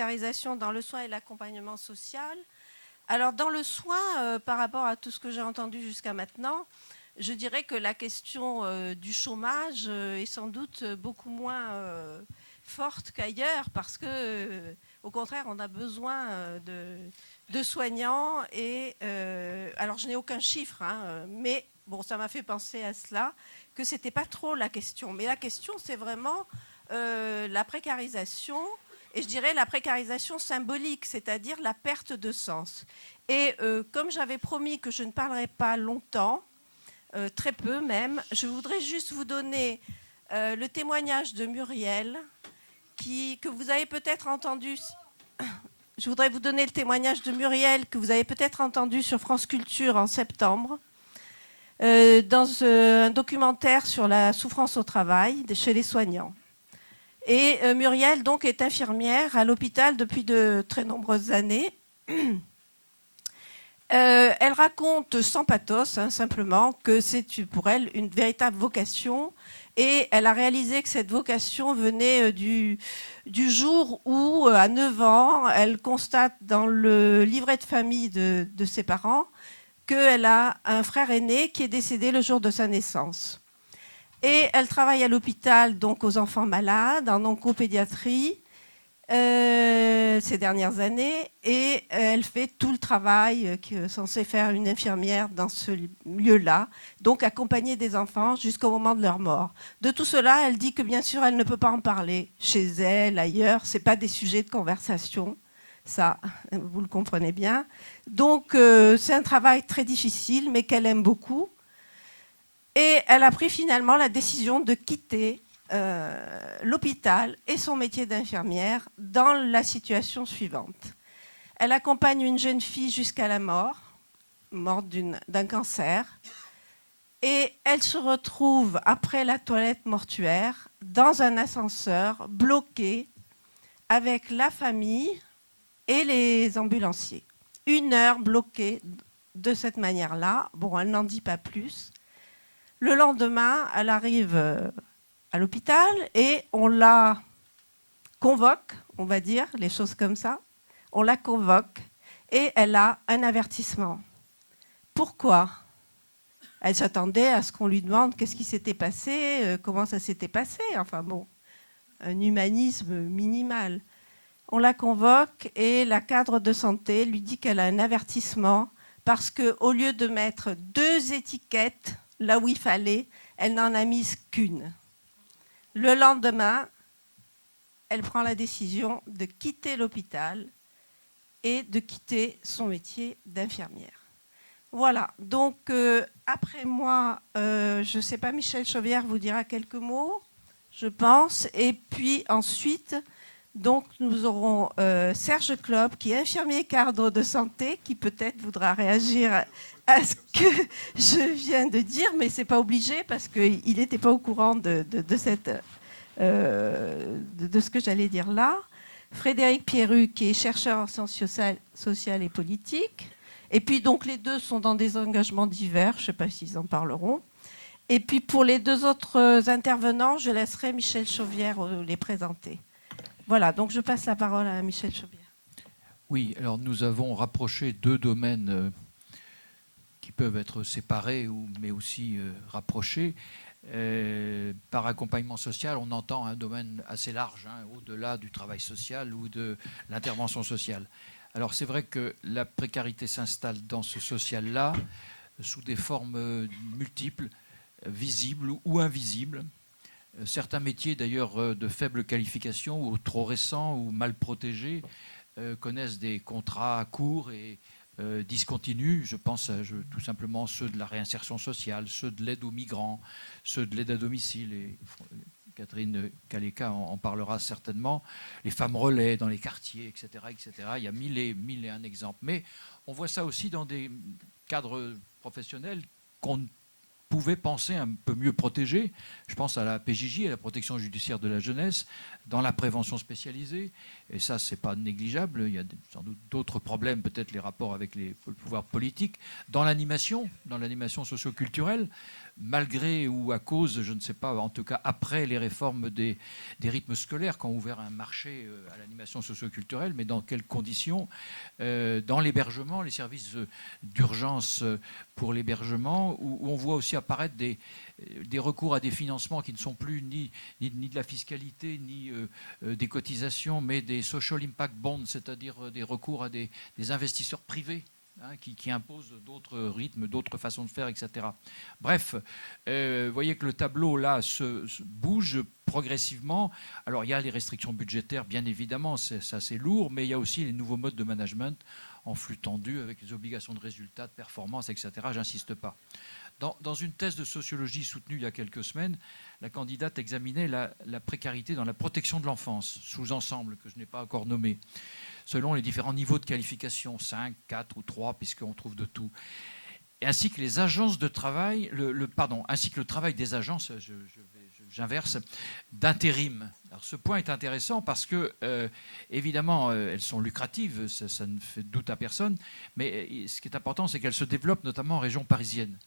précarisation dans le soin et l'accompagnement social. Alors, dans le soin, par rapport à tout ce que j'ai entendu jusqu'à maintenant, je dirais que la question du chômage est sans doute beaucoup moins forte qu'ailleurs parce que, au contraire, on a besoin de soignants. Et alors, je n'ai aucun chiffre, hein, mais bon, ça m'a fait penser à cela, que ce n'était pas trop la question. Mais la question, c'est vraiment la précarisation, et je dirais la précarisation symbolique, c'est-à-dire la perte de sens. Et comme j'avais promis que je ne parlerais pas longtemps, très peu même, je voudrais juste vous donner le témoignage de Muriel, que vous avez peut-être entendu. Je voudrais vous donner le témoignage de Muriel que vous avez peut-être entendu sur France Culture en septembre, dans un documentaire sur la souffrance au travail chez les soignants. Et Muriel donc est infirmière à l'hôpital depuis de très nombreuses années. Elle raconte sans pathos, hein, simplement, que c'est pour elle une véritable vocation. Et elle a réalisé que cette vocation venait du jour où, à 9 ans, elle constate dans le livret de famille de ses parents qu'elle a un frère aîné qui est décédé le jour de sa naissance. Et elle travaille à l'hôpital, donc aux enfants malades, en oncopédiatrie, ces dernières années, et elle fait tout le travail que censée faire une infirmière dans ce lieu-là, donc accompagner des enfants jusqu'au moment de leur mort. De tout cela, elle dit que bien sûr, elle ne peut pas en parler chez elle, ailleurs, ce n'est pas des sujets de conversation, ça, vous le comprenez bien. Donc, c'est un travail très difficile, mais qu'elle aime beaucoup. Et elle a pris finalement la décision de quitter l'hôpital et son métier d'infirmière dans la situation suivante. Elle accompagne une jeune fille jusqu'à la mort, morte d'un cancer, et elle se retrouve après la toilette mortuaire dans un ascenseur bloqué avec la famille et les ambulanciers. 1 heure bloquée de cette manière-là. Bon, elle n'en dit pas plus. Le lendemain, elle arrive à l'hôpital et on la convoque, on va dire, les choses comme ça. On la convoque et elle a un avertissement. Pourquoi ? Elle s'attendait à ce qu'on lui demande qu'est-ce qui s'était passé, comment ça s'était passé. Enfin bon, un humanisme minimal. On la convoque et la cadre de santé lui dit qu'elle a un avertissement parce qu'au lieu de mettre 2 étiquettes là où il fallait, elle n'en a mise qu'1. Le lendemain, elle prend la décision de quitter l'hôpital et de quitter son métier d'infirmière. Voilà, donc après moi, je ne sais pas, Michel Chauvière vous dira quelques mots, je pense. Et puis ensuite, donc, nous aurons Serge Klopp, qui est infirmier cadre de santé, qui peut-être voudra réagir à ce que je viens de dire, mais ce n'est pas obligé parce qu'il n'était pas au courant de ce que j'allais dire là. Frédéric Pierru, qui est chercheur en sciences sociales et politiques. Et puis, donc, les deux sont dans des engagements divers. Je ne sais pas s'ils en parleront. Et puis, pour les 2 autres intervenants, je laisserai Michel Chauvière les présenter. Voilà, donc je passe la parole à Michel Chauvière. Oui, alors nous avons rapproché 2 domaines qui peuvent être séparés, mais aussi rapprochés. Par accompagnement social, on entend un domaine assez large, hein, au-delà du travail social ou de l'intervention sociale. Alors c'est vrai que la précarité s'installe dans ce social-là sous des formes multiples, visibles ou invisibles. Certains métiers d'ailleurs de faible qualification ou trop récents ou mal protégés connaissent des contrats courts et discontinus. Je pense tout simplement ceux de la réinsertion sociale, ceux de l'aide aux migrants, ceux de l'aide à domicile. Et Catherine Kaleka en parlera certainement. Les femmes relais dans les quartiers, etc., etc. Il y a mille et un exemples. Mais on voit ça aussi dans des cadres professionnels qu'on pouvait penser un peu mieux protégés. Je pense à la PJJ, à la protection judiciaire de la jeunesse, dans la prévention spécialisée. Et ça, c'est pas négligeable. Il y a sans doute d'autres problèmes, peut-être les rapports avec le pouvoir politique. Dans l'animation socioculturelle. malgré ou à cause, je ne sais pas, en tout cas après les réformes des rythmes scolaires, qui ont ouvert un marché à l'animation socioculturelle, mais dans quelles conditions? Dans l'hébergement, les services d'urgence pour l'hébergement, où on voit aussi apparaître des recours à des financements qui ne sont plus ni de la fiscalité, ni des cotisations, mais des social impact bonds, c'est-à-dire des recours à des investisseurs privés, qui imposent d'autres rythmes, d'autres façons de faire, etc. Bref, vous voyez que le tableau, là, se bouge progressivement. Alors, il y a les restrictions budgétaires, bien évidemment, ça c'est lourd, mais il y a aussi les nouveaux modes de management en flux tendu, avec les obligations de résultats, de performance, etc. J'insiste pas. Dans une thèse de sociologie soutenue il y a quelques semaines, la candidate examinait la précarité dans la protection de l'enfance, sous-ensemble que je n'ai pas encore nommé, selon les différents niveaux de qualification, 5, 4 ou 3, puisqu'on trouve de tout. Et ainsi que les agences de travail, ainsi que le travail des agences, j'inverse, d'intérim. Alors ce point est intéressant parce que, évidemment, elles sont lucratives, ça ne fait doute à personne, mais ce qui est important, c'est qu'elles se développent notamment en région parisienne.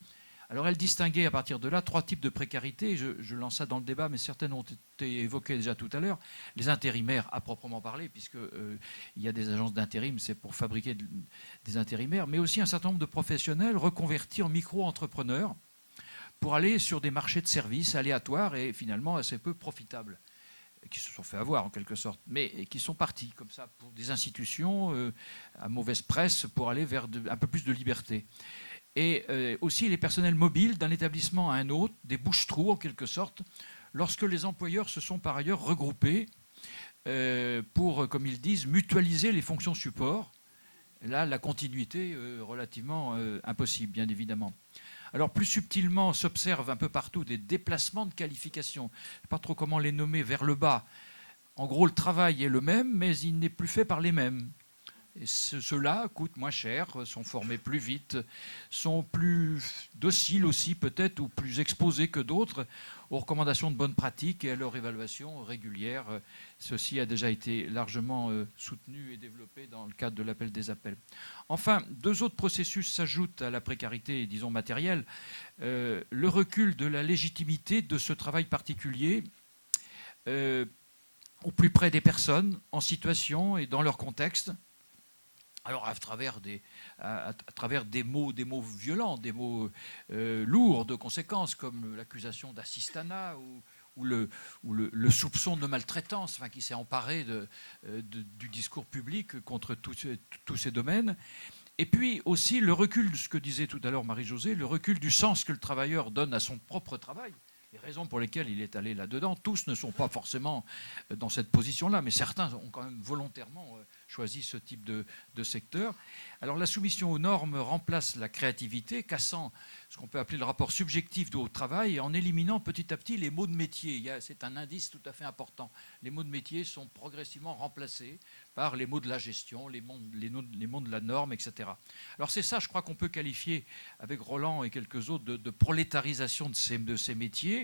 Alors elle distinguait à partir de là 3 types de précarité. Je lance ça dans le débat, mais certaines ont été évoquées déjà tout à l'heure. Les intérimaires à proprement parler, puisqu'il y a des agences d'intérim, c'est pour fabriquer des intérimaires, mais aussi un certain nombre de professionnels reconvertis en micro-entrepreneurs pour aller sur des marchés de services aléatoires et finalement assez peu profitables, qui se sont fait avoir en quelque sorte, mais qui sont partis comme ça pour des institutions à mauvaise presse pour aller vers un peu plus de liberté. Et aussi les personnels mobiles d'un établissement à un autre, des bouche-trous en quelque sorte, lorsque les employeurs se sont par ailleurs regroupés pour, comme ils disent, mutualiser les fonctions support. Là, la continuité relativement impossible, bien évidemment. Alors plus subtilement s'observent un peu partout des déplacements de qualification. Je ne sais pas trop comment les nommer, vers le bas. En gros, le travail est le même, mais il n'est plus fait par les mêmes. Et ceux-là coûtent moins cher, sont formés plus vite, sont plus dociles aussi peut-être, ou plus exposés que d'autres aux recommandations de bonnes pratiques et à leur évaluation régulière. Ceci a déjà été largement soutenu et développé dans le cadre de l'appel des appels. Enfin, 2 autres processus s'ajoutent à la précarité, disons, matérielle. Le recul de la légitimité de ce travail particulier au plus près des personnes, en situation et dans leur contexte. Alors à travers des mots violents, des mots lourds de conséquences, comme l'accusation d'assistanat ou le soupçon de maltraitance, qui s'est emparé du discours public contre tous ces domaines. Et puis aussi le recul de ce que disait tout à l'heure Marie-Josée, le recul du sens que le travailleur donne à son propre travail. Les raisons pour lesquelles il est allé là-dedans, tous ne sont pas forcément dans cette position-là, mais certains ont quand même volontairement choisi ce type de secteur. Alors la soumission aux normes remplace la créativité, cassant ce qu'on peut appeler le rapport subjectif au travail et en éliminant petit à petit les mots de métier. C'est un indice tout à fait important. Les mots de métier sont progressivement remplacés par les mots de la gestion, les mots de la norme, etc. Alors c'est ça, je crois qu'on peut qualifier, avec Roland et quelques autres, de prolétarisation de ces métiers.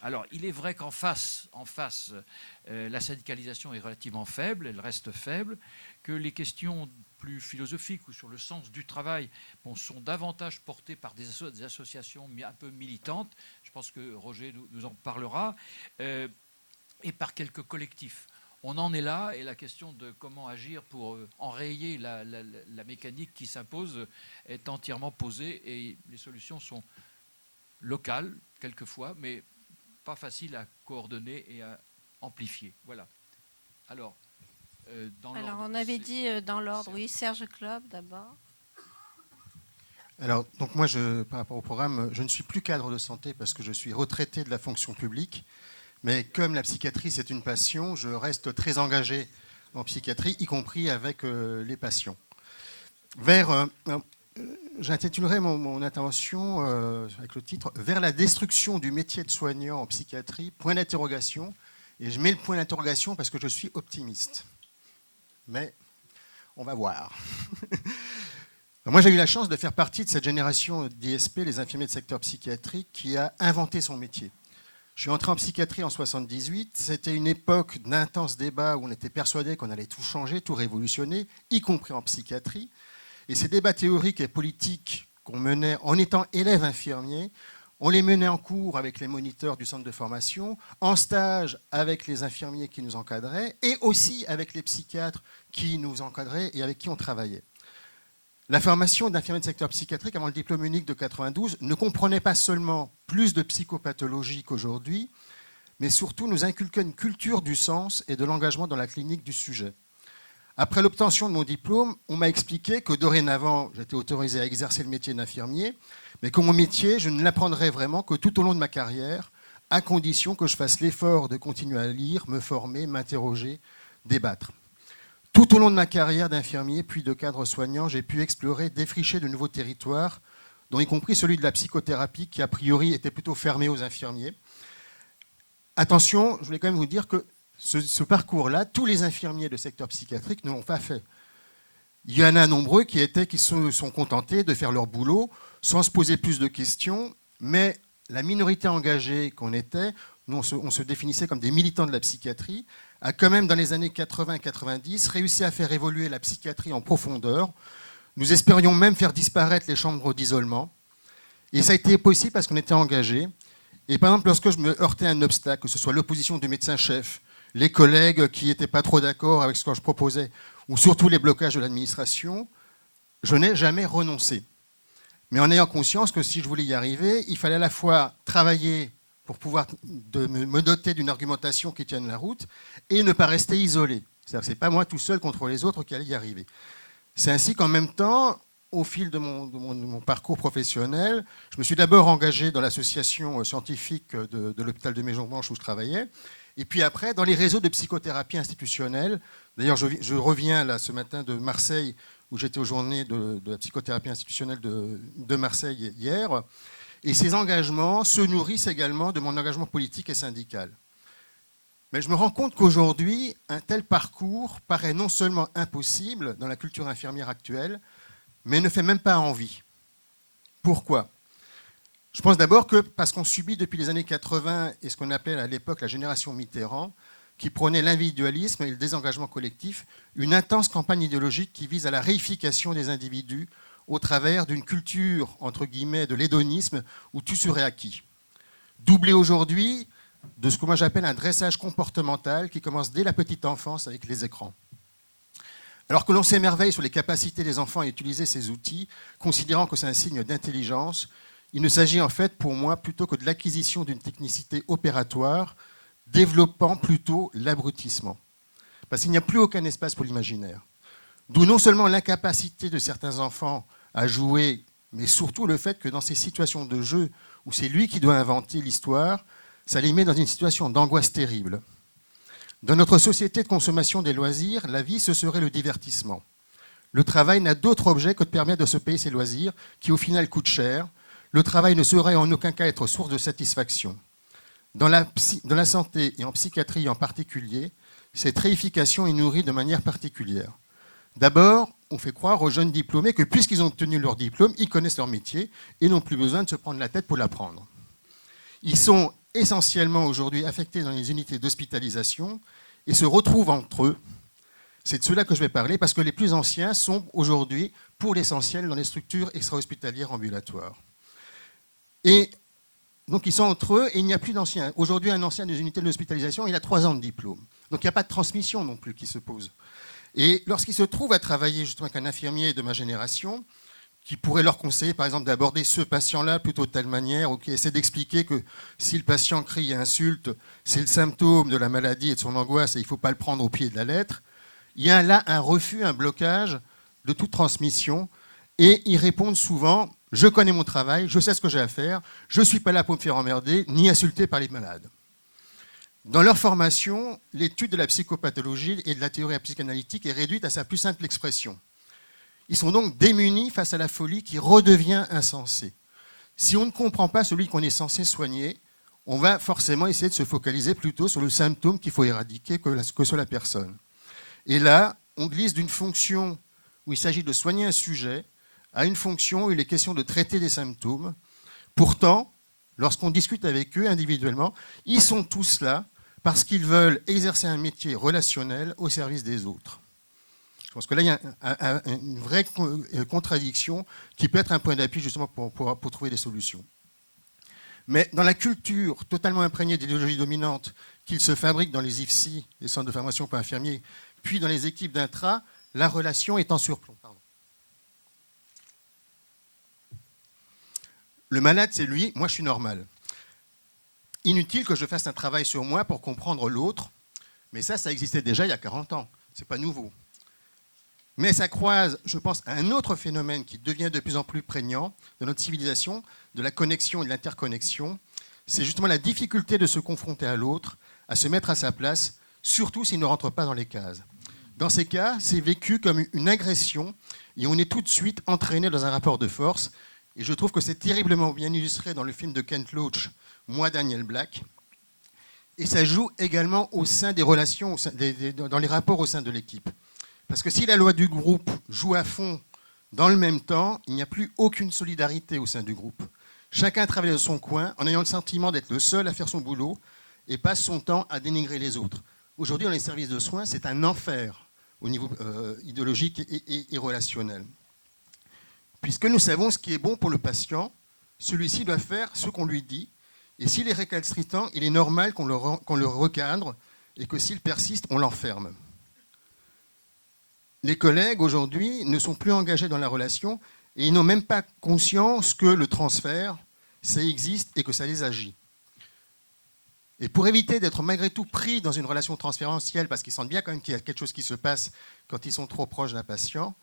Alors il est vrai qu'en face, la syndicalisation est relativement faible, elle reste faible, que les questions plus philosophiques ou sur le sens du travail sont davantage portées par des associations un peu militantes, je pense que Roger nous en parlera, et par quelques collectifs. On en est là, et la question de comment agir pour enrayer la mécanique qui s'impose est entièrement posée, et les solutions sont locales, quelquefois, mais pas faciles à coordonner et à amplifier. Voilà. Alors, on avait dit dans l'ordre, oui, Serge Club d'abord. Alors, donc moi, par rapport au programme, je ne suis plus cadre de santé parce que je suis retraité de la fonction publique. Mais comme la psychiatrie, c'est une passion, je reste très engagé en psychiatrie, y compris avec les patients. J'intitulerai mon intervention avec le titre « Vers la destruction du métier de soignant en psychiatrie, point d'interrogation ». Et je mets le point d'interrogation parce que je suis optimiste. Mais on va voir. Moi, j'ai eu la chance de faire partie de cette génération d'ISP, les infirmiers de secteur psychiatrique, qui a inventé son métier. Je suis entré en psychiatrie en 1978. C'était une époque d'intenses débats où on était persuadé qu'on allait tout changer, tout révolutionner, y compris en psychiatrie. Et ces débats théoriques et politiques qu'on menait en étant élève infirmier On les menait en cours avec les moniteurs du centre de formation, en stage avec les infirmiers qui nous encadraient et aussi avec les psychiatres qui nous encadraient et avec qui on travaillait. La formation d'infirmier de secteur psychiatrique avant le diplôme unique de 92 ne comprenait pas seulement plus de psychopathologie qu'aujourd'hui, mais surtout nous inculquait une culture du sens et de l'engagement dans la clinique du sujet. Après l'obtention de mon diplôme, on m'a expliqué que dorénavant, j'étais autorisé à exercer le métier d'infirmier, mais que mon métier, je ne l'apprendrais vraiment que tout au long de ma carrière, à condition que je fasse l'effort de continuer à lire, me former, m'interroger, débattre. Tout au long de ma carrière d'infirmier, puis de cadre soignant, j'ai pu explorer, défricher de nouveaux territoires, dont y compris celui de la psychothérapie, qui a priori était plutôt fermé aux infirmiers. Attention, je voulais quand même vous dire que ce parcours-là, tous les infirmiers de secteur psychiatrique ne l'ont pas fait. Il y en a nombreux qui se sont contentés de faire leur boulot sans se poser plus de questions, mais la minorité engagée qu'on était, nous on se définissait comme des militants de la psychiatrie, a quand même dans les années 80-90 réussi à faire évoluer la psychiatrie en profondeur. Nous espérions même faire disparaître les chambres d'isolement. Et ça a été possible parce qu'on était engagés. Et par exemple, lorsque je me heurtais à un obstacle, que ce soit l'opposition du médecin-chef, les collègues qui n'étaient pas trop d'accord avec ce que je proposais, ou surtout les blocages de l'administration, je n'ai jamais renoncé. Mais en ayant conscience que si je voulais y arriver, il fallait à la fois travailler pour pouvoir me doter d'une argumentation qui tienne la route et ne pas rester isolé. C'est-à-dire que ce n'est pas moi tout seul contre les autres qui allait y arriver. C'est ainsi qu'en même temps, au fil de mon parcours professionnel, je me suis d'abord engagé dans l'association scientifique de l'hôpital de Maison-Blanche où je travaillais, et puis après dans les réseaux de psychothérapie institutionnelle. D'ailleurs, je reviens là ce matin de Marseille, où j'étais aux journées de la psychothérapie institutionnelle de Marseille hier. Et ces engagements se nourrissent également de mon engagement politique et syndical. Mais je me rends compte qu'aujourd'hui, un tel parcours paraît non seulement impossible dans la culture infirmière actuelle, mais ne fait même pas envie. Pourquoi ? Je pense d'abord que parce qu'on subit depuis les années 80 et ce qu'on appelait à l'époque la génération Mitterrand, qui prônait l'individualisme et le désengagement collectif, une intense campagne idéologique qui vise à la réification des individus au travers d'une culture, entre guillemets, de l'hédonisme où tout serait acquis. Doublé aujourd'hui de ce que moi j'appelle un dressage comportemental qui commence dès la petite enfance avec les écrans. Alors que l'on s'émerveille sur les capacités des enfants à utiliser ces outils, considérant que c'est un signe d'intelligence, il ne s'agit en fait pour moi plutôt que de l'acquisition d'une technicité opératoire, développant plutôt l'abrutissement. Parce qu'il n'y a plus aucun espace pour l'imaginaire. D'où non seulement l'incapacité de certains enfants à jouer, mais surtout le fait que dans ces situations de jeu où c'est lui qui doit inventer l'histoire, ça les met dans une situation d'angoisse terrible. Dans notre société de consommation des loisirs, la vie, ce serait le divertissement. Le travail n'a d'autre objet que de permettre de se payer ses loisirs, qui au final coûtent cher. Le travail ne saurait en aucun cas être source de satisfaction. Dans la santé et en psychiatrie en particulier, cette réification est nourrie de manière particulière. D'abord, on fait croire aux jeunes diplômés que puisqu'ils ont obtenu leur diplôme, ils connaissent leur métier et n'ont plus besoin de se prendre la tête pour l'apprendre. Ils sont essentiellement aujourd'hui affectés dans les unités d'hospitalisation et se retrouvent entre eux. C'est de cela que je vais parler parce que les plus anciens sont aujourd'hui, pour l'essentiel, dans les structures extra-hospitalières ambulatoires. Et donc ils sont entre eux et il n'y a plus d'anciens. Aujourd'hui, un ancien des unités d'hospitalisation, il a 3 ans de diplôme. Donc il n'y a pas de transmission non plus qui se pose. Et lorsqu'ils se trouvent à travailler justement avec un infirmier de ma génération, qui pourrait leur conseiller, par exemple, d'aborder ce patient-là plutôt de telle manière, ou qui essaie d'expliquer que si le patient crie et insulte, c'est le symptôme de la maladie et de son angoisse, et il ne faut pas le prendre au pied de la lettre, il y a là un refus, un blocage de toute transmission, et ils répondent souvent « je connais mon travail, je sais ce que j'ai à faire, je ne suis pas là pour me faire emmerder, ni insulter par les malades ». Dans leur formation, l'étude de la psychopathologie et de la théorie psychanalytique est réduite à sa plus simple expression. Ils sont donc démunis face à la folie qui redevient insensée. Si on ne comprend pas celui qu'on est censé soigner, on va forcément essayer de se focaliser plutôt sur le symptôme qu'il faut éradiquer que sur la personne. Et là, on glisse d'une fonction où il s'agit de soigner un sujet à une fonction où il est question de traiter des symptômes. Pourtant, lorsqu'on discute avec eux individuellement, ils sont tous là parce qu'ils veulent exercer un métier relationnel au service des autres. Je pense que là, il y a une vraie contradiction qui peut être un point d'appui justement pour trouver des solutions. Mais dans la culture totalement imprégnée d'idéologie dominante qu'il se fabrique dans les IFSI, les centres de formation pour infirmiers, puis dans les équipes d'intra, la relation est en surplomb. Le malade, c'est lui, moi je suis normal. Inutile que je fasse un travail sur moi pour comprendre l'autre, mais ça existait déjà il y a 40 ans, c'est pas nouveau. Mais ça croise, je pense, à un autre phénomène qui devient de plus en plus prégnant de notre civilisation, de la connexion et de l'interconnexion. C'est justement la difficulté de se confronter à l'autre, à se mettre à sa place, surtout s'il ne rentre pas dans les cases. Dans ces cas, c'est vécu comme une agression et on est tout de suite entraîné dans un rapport de force. Et je trouve que c'est terriblement bien illustré dans le film de Kent Loach, Moi, Daniel Black. Et ça joue également au sein des relations, dans les rapports au sein de l'équipe. Parce que si la loi du groupe joue à fond dans le même temps, il n'y a plus aucune solidarité au sein du groupe. Chacun travaille de son coin en ayant le sentiment d'être le seul à faire son boulot et passe son temps à dénigrer les autres. Aujourd'hui, dans les services de soins, c'est un enfer au niveau idéologique et relationnel. Puisque nous savons ce qui est bon pour le patient, celui-ci doit faire ce qu'on lui dit. Et s'il est récalcitrant, il est normal qu'on le recadre et que s'il persiste, on l'enferme. Les collègues, aujourd'hui, ne sont plus engagés dans la relation et ils n'ont même pas conscience que le transfert, ça existe et que ça les agit. Et pour éviter d'être malgré tout pris dans une relation transférentielle, parce qu'ils sentent bien quand même qu'il y a quelque chose qui se passe quand ils sont trop proches d'un patient,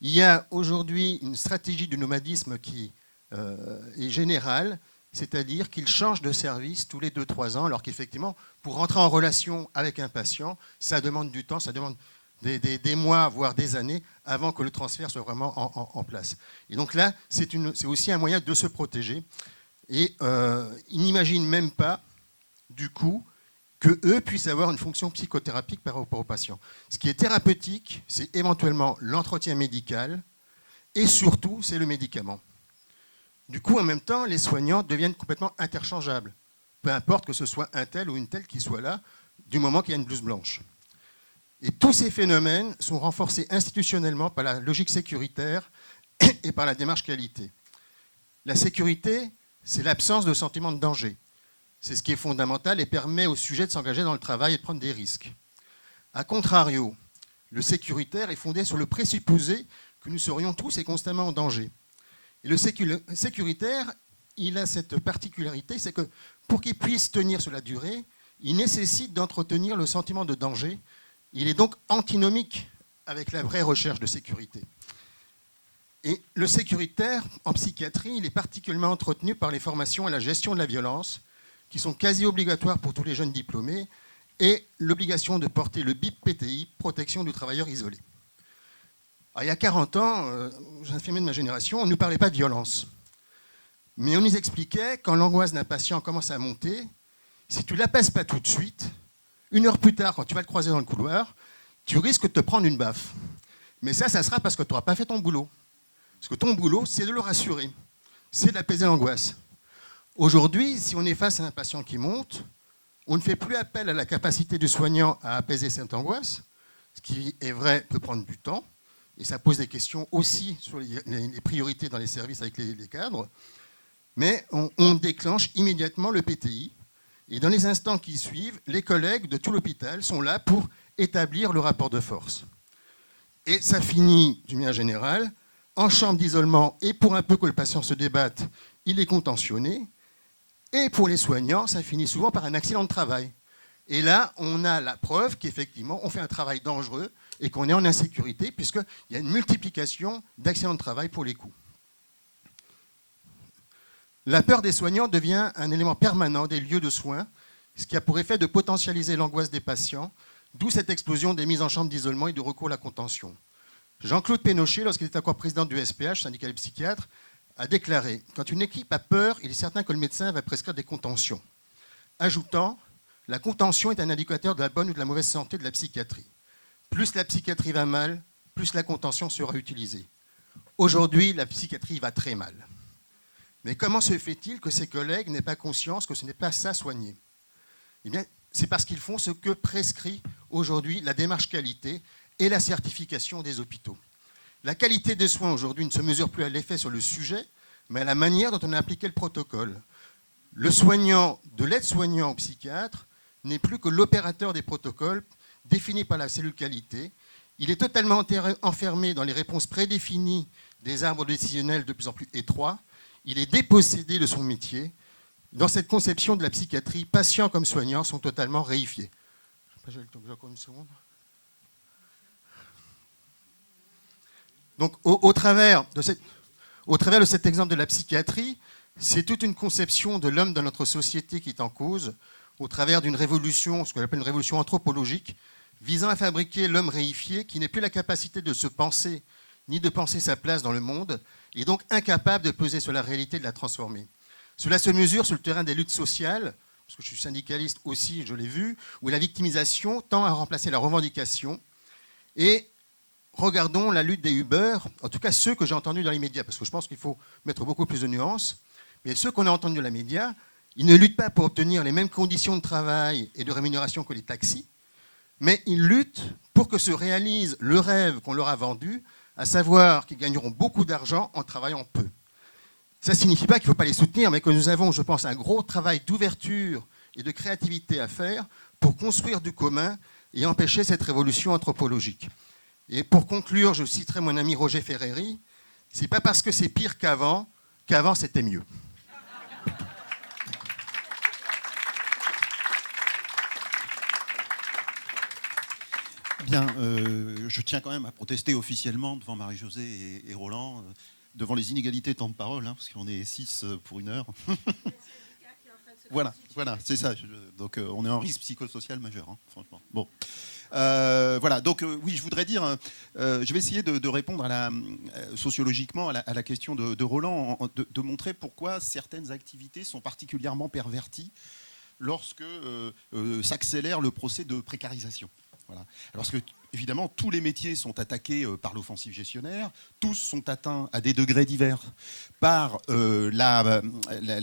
il y a aujourd'hui une stratégie du nomadisme qui est générale, c'est-à-dire qu'ils changent de service tous les 2-3 ans, alors qu'effectivement, pour rentrer en relation avec un patient, ça demande du temps, ça demande des mois, voire des années, avant que le transfert soit vraiment en place. Et donc là, c'est aussi un moyen de se protéger. Et ils n'imaginent même pas, du coup, qu'eux puissent avoir une fonction psychothérapique par rapport aux patients. Ce qui est thérapeutique, c'est éventuellement l'entretien médical, et surtout, c'est le médicament. Du coup, en même temps, les soignants deviennent complètement interchangeables. Peu importe que ce soit un tel ou une telle qui soit là, du moment qu'il y a une blouse blanche. Et tous ces phénomènes sont renforcés institutionnellement par la logique sécuritaire et par la démarche qualité. La sécurité, c'est l'absence de sentiment de danger. C'est ce qui est fondamental et permet au sujet de s'engager dans le travail et de prendre des risques. A contrario, le sécuritaire est fondé sur le présupposé que nous serions tous et constamment en danger. Et le sécuritaire, il a cette particularité, c'est que pour qu'il puisse tenir sur la durée, il nécessite d'entretenir le sentiment de danger. Il est donc antinomique avec la vraie recherche de sécurité. Et le sécuritaire, en psychiatrie, il est particulièrement entretenu par les formations à la gestion de la violence, qui sont quasi obligatoires pour tous les jeunes diplômés, et l'obligation de porter le BIP-PTI, protection du travailleur isolé. Alors, il y a 40 ans, j'infirmier de ma génération, on ne nous parlait pas de violence. Mais on nous expliquait, quand l'angoisse d'un patient commence à monter, si tu ne l'apaises pas tout de suite, 1 heure plus tard, quand tu vas le croiser dans le couloir, tu risques de te prendre une baffe. Mais ça sera parce que tu n'auras pas fait ton boulot. Parce que ton boulot, c'est de le rassurer, c'est d'apaiser l'angoisse. Aujourd'hui, si on est face à un patient qui monte, on ne fait plus appel à la capacité du soignant à apaiser cette angoisse, ce qui est vrai peut prendre du temps, et ça pose des questions aussi sur les priorités dans les services avec les cadres, mais on déclenche immédiatement le PTI, et dans les instants qui suivent, les collègues de tout l'hôpital sont là pour établir le rapport de force. Et ça finit, d'une manière générale, en chambre d'isolement, et pour un peu que le patient se débatte, il est contentionné. Et pour les soignants, ça finit souvent par un accident de travail. Et là, on a la preuve qu'effectivement, on fait un travail dangereux et qu'on est en insécurité, puisqu'il y a une multiplication d'accidents de travail pour les coups. La peur des soignants devient un élément permanent des lieux de soins, ce qui a pour effet de potentialiser l'angoisse des patients, d'où cette explosion des mises en chambre d'isolement et du recours à la contention. Jean-Claude Pénochet, lorsqu'il était encore président du SPH, syndicat des psychiatres, a déclaré « Quand une équipe a peur, il est certain que le médecin va prescrire des contentions », ajoutant « La contention est un indicateur de la bonne ou de la mauvaise santé de la psychiatrie. Plus la psychiatrie va mal, plus la contention sera utilisée. Aujourd'hui, la psychiatrie va très mal. » Mais comment se fait-il que ses collègues n'aient pas conscience que ce n'est pas ça soigner ? Eh bien, c'est parce qu'ils font ce que prescrit aujourd'hui la démarche qualité et la certification des hôpitaux. La qualité des soins aujourd'hui ne se mesure plus à l'effet sur le sujet, mais à la manière dont on a appliqué le protocole. Le soignant, de l'aide-soignant au psychiatre, n'est plus que l'opérateur des protocoles définis par la cellule qualité. Il est totalement enfermé dans les réponses prédéfinies des arbres décisionnels de plus en plus étroits. Il est dépossédé de son métier. Dans cette conception de la psychiatrie, patients comme soignants sont totalement réifiés. J'ai encore une seconde. Donc, au travers de cet exemple de la psychiatrie, c'est toute une conception de l'homme dans notre société qui est en cause, au travers d'une révolution, ce qu'on appelle une révolution anthropologique, visant à fabriquer l'homme réifié qui n'a plus la capacité de se penser, ni de penser sa place dans le monde, et donc incapable de peser sur la réalité et de la transformer. Cela se mesure sur le terrain des luttes sociales, parce que je suis syndicaliste aussi, je l'ai vu, où la victimisation tend à remplacer la revendication. Et regardons la lutte des Uber, en tout cas ceux que j'ai entendus dans les médias, parce que je pense qu'il faut mettre beaucoup plus de nuances, mais ceux qu'on a entendus dans les médias, ils ne luttent pas pour obtenir les mêmes conditions de travail et de rémunération que les taxis, mais ils luttent pour que se réalise le rêve qu'on leur a vendu, à savoir qu'ils gagneront beaucoup d'argent en travaillant peu. Ça ne signifie pas qu'il ne faut pas les soutenir, mais que nous avons, je pense, un gros travail d'ouverture et de créativité à faire pour construire du commun et empêcher cette révolution anthropologique. Et pour conclure, je citerai mon ami Roger Ferreri, c'est pas parce que c'est pire qu'avant c'était mieux. Bien, je tiens quand même à protester officiellement devant Marie-Josée et Roland, devant les inégalités de temps de parole, hein, parce qu'on est 6 pour 1 heure. Voilà, c'est ça. Donc on est en risque psychosocial majeur, hein, franchement. Bon. Voilà, donc oui, je voudrais dire, je vais essayer de répondre sociologiquement à la question de Roland, de montrer pourquoi certaines activités sont particulièrement perverties lorsque s'accélère le procès de précarisation. Voilà. Parce que, évidemment, tous les métiers sont attaqués par l'offensive gestionnaire, tous sont atteints à des degrés divers par la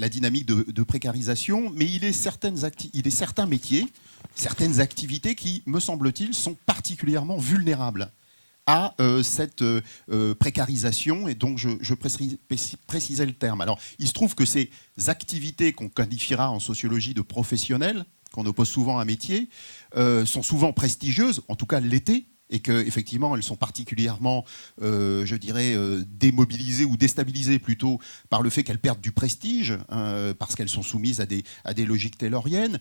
dynamique de précarisation, mais il est certains métiers, certaines activités qui, me semble-t-il, sont particulièrement vulnérables à cette précarisation, et donc je précisais le terme. Alors, il se trouve que ces activités qu'on qualifiera en sociologie de professionnelles, qu'on oppose souvent à un métier, sont souvent prestigieuses, en tout cas l'été, et qu'effectivement elles sont particulièrement, je dirais, démobilisées ou déstabilisées plutôt par le fait qu'elles perdent du prestige, parce qu'elles sont soumises à des logiques tayloriennes.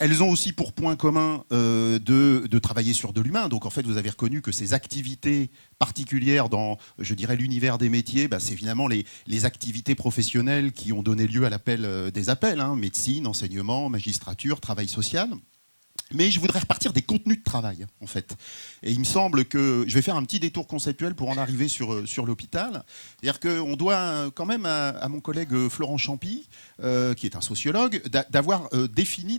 Elles ont aussi pour point commun de travailler sur de l'humain. Donc en fait, vous avez reconnu que ces activités particulières dans, je dirais, l'univers des métiers, c'est finalement les activités professionnelles qui ont donné lieu à l'appel des appels, hein, médecine, enseignement, magistrature, travail social. Mais je voudrais repartir des contenus de travail, en fait. Et il me semble que je vais faire un petit détour conceptuel pour en arriver sur l'hôpital. C'est-à-dire qu'on doit quand même à mon collègue Florent Champy, qui est un sociologue, d'avoir défini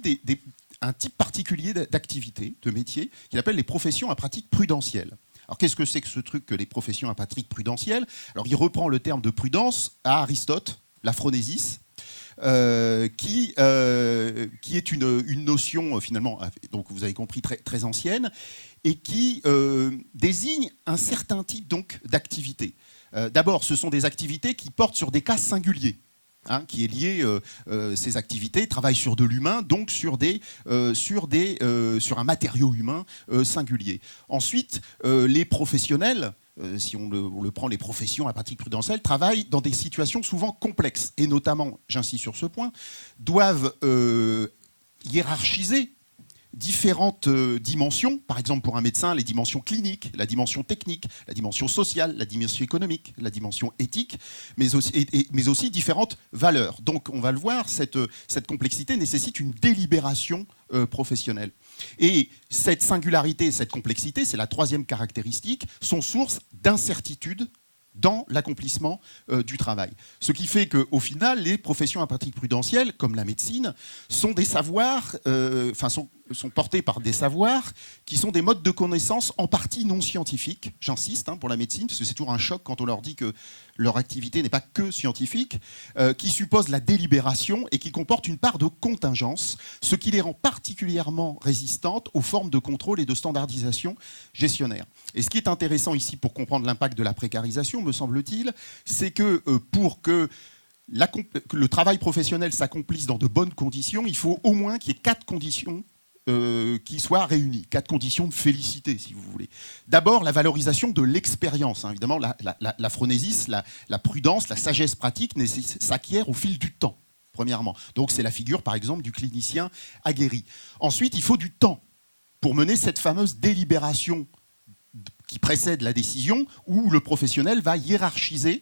un type particulier d'activité, de métier, qu'il appelle les professions à pratique prudentielle. Alors qu'est-ce que c'est que ce truc que les professions à pratique prudentielle? Alors il reprend le terme de prudence à Aristote, la phronésis, qui est une notion finalement, donc vous avez compris, très, très ancienne, et qui désigne un certain type donc d'activité. D'abord, ce sont des activités qui portent sur des cas singuliers. Hein, qui est lié, ces activités travaillent sur de l'humain, donc sur un matériau humain singulier. Ensuite, les professionnels, si on le prend, les professions à pratique prudentielle, travaillent dans des situations souvent complexes, et notamment, j'insiste sur ce point, doivent hiérarchiser différentes dimensions, par exemple pour un médecin, les dimensions cliniques, la dimension technique, la dimension sociale, la dimension économique, la dimension éthique, mais aussi différentes valeurs. Donc on va le voir, cette complexité nécessite une délibération professionnelle. Et cette singularité, cette complexité, c'est la troisième caractéristique, sont source d'incertitude dans l'accomplissement du travail. Ce qui fait qu'au final, les professions à pratique prudentielle, comme la médecine, sont des savoirs, sont portés par des savoirs qui sont des modes de connaissance en partie non scientifiques. J'insiste pour la médecine, parce que c'est toujours un choc quand on leur dit que leur activité n'est pas que scientifique, qui suppose la délibération et qui comporte une part de contingence, ce qui les rend particulièrement résistantes aux formes de contrôle et de standardisation gestionnaire. Et ce qui est intéressant ici pour comprendre l'impact de la précarisation, me semble-t-il, c'est que pour que que le travail professionnel s'accomplisse dans de bonnes conditions, il faut au moins qu'il y ait 4 conditions qui soient réunies, 4 conditions de félicité, si vous voulez. D'abord, la valorisation de l'expérience. Hein. Évidemment, la phronésis, la prudence, la sagesse pratique s'acquiert au fil du temps, premièrement. Donc, c'est la figure, par exemple, du clinicien aguerri. Ensuite, il faut du temps pour mener cette fameuse délibération qui précède la décision, où le professionnel va hiérarchiser,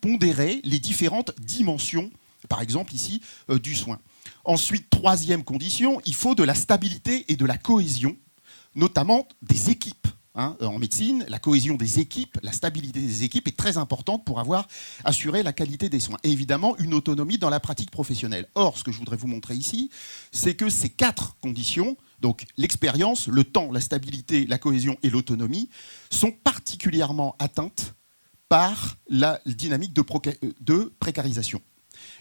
pondérer les différentes dimensions, par exemple ici, du soin. Ensuite, troisième condition, il faut de la stabilité et de la cohésion, notamment des équipes. En médecine, la cohésion des équipes, la stabilité des équipes est très importante pour avoir assuré la qualité des soins. Et évidemment, une autonomie dans la pratique professionnelle. Or, ce que je voudrais vous montrer ici, c'est que ces 4 conditions, donc l'expérience, le temps, la stabilité, la cohésion et l'autonomie, sont particulièrement atteintes par la dynamique de précarisation.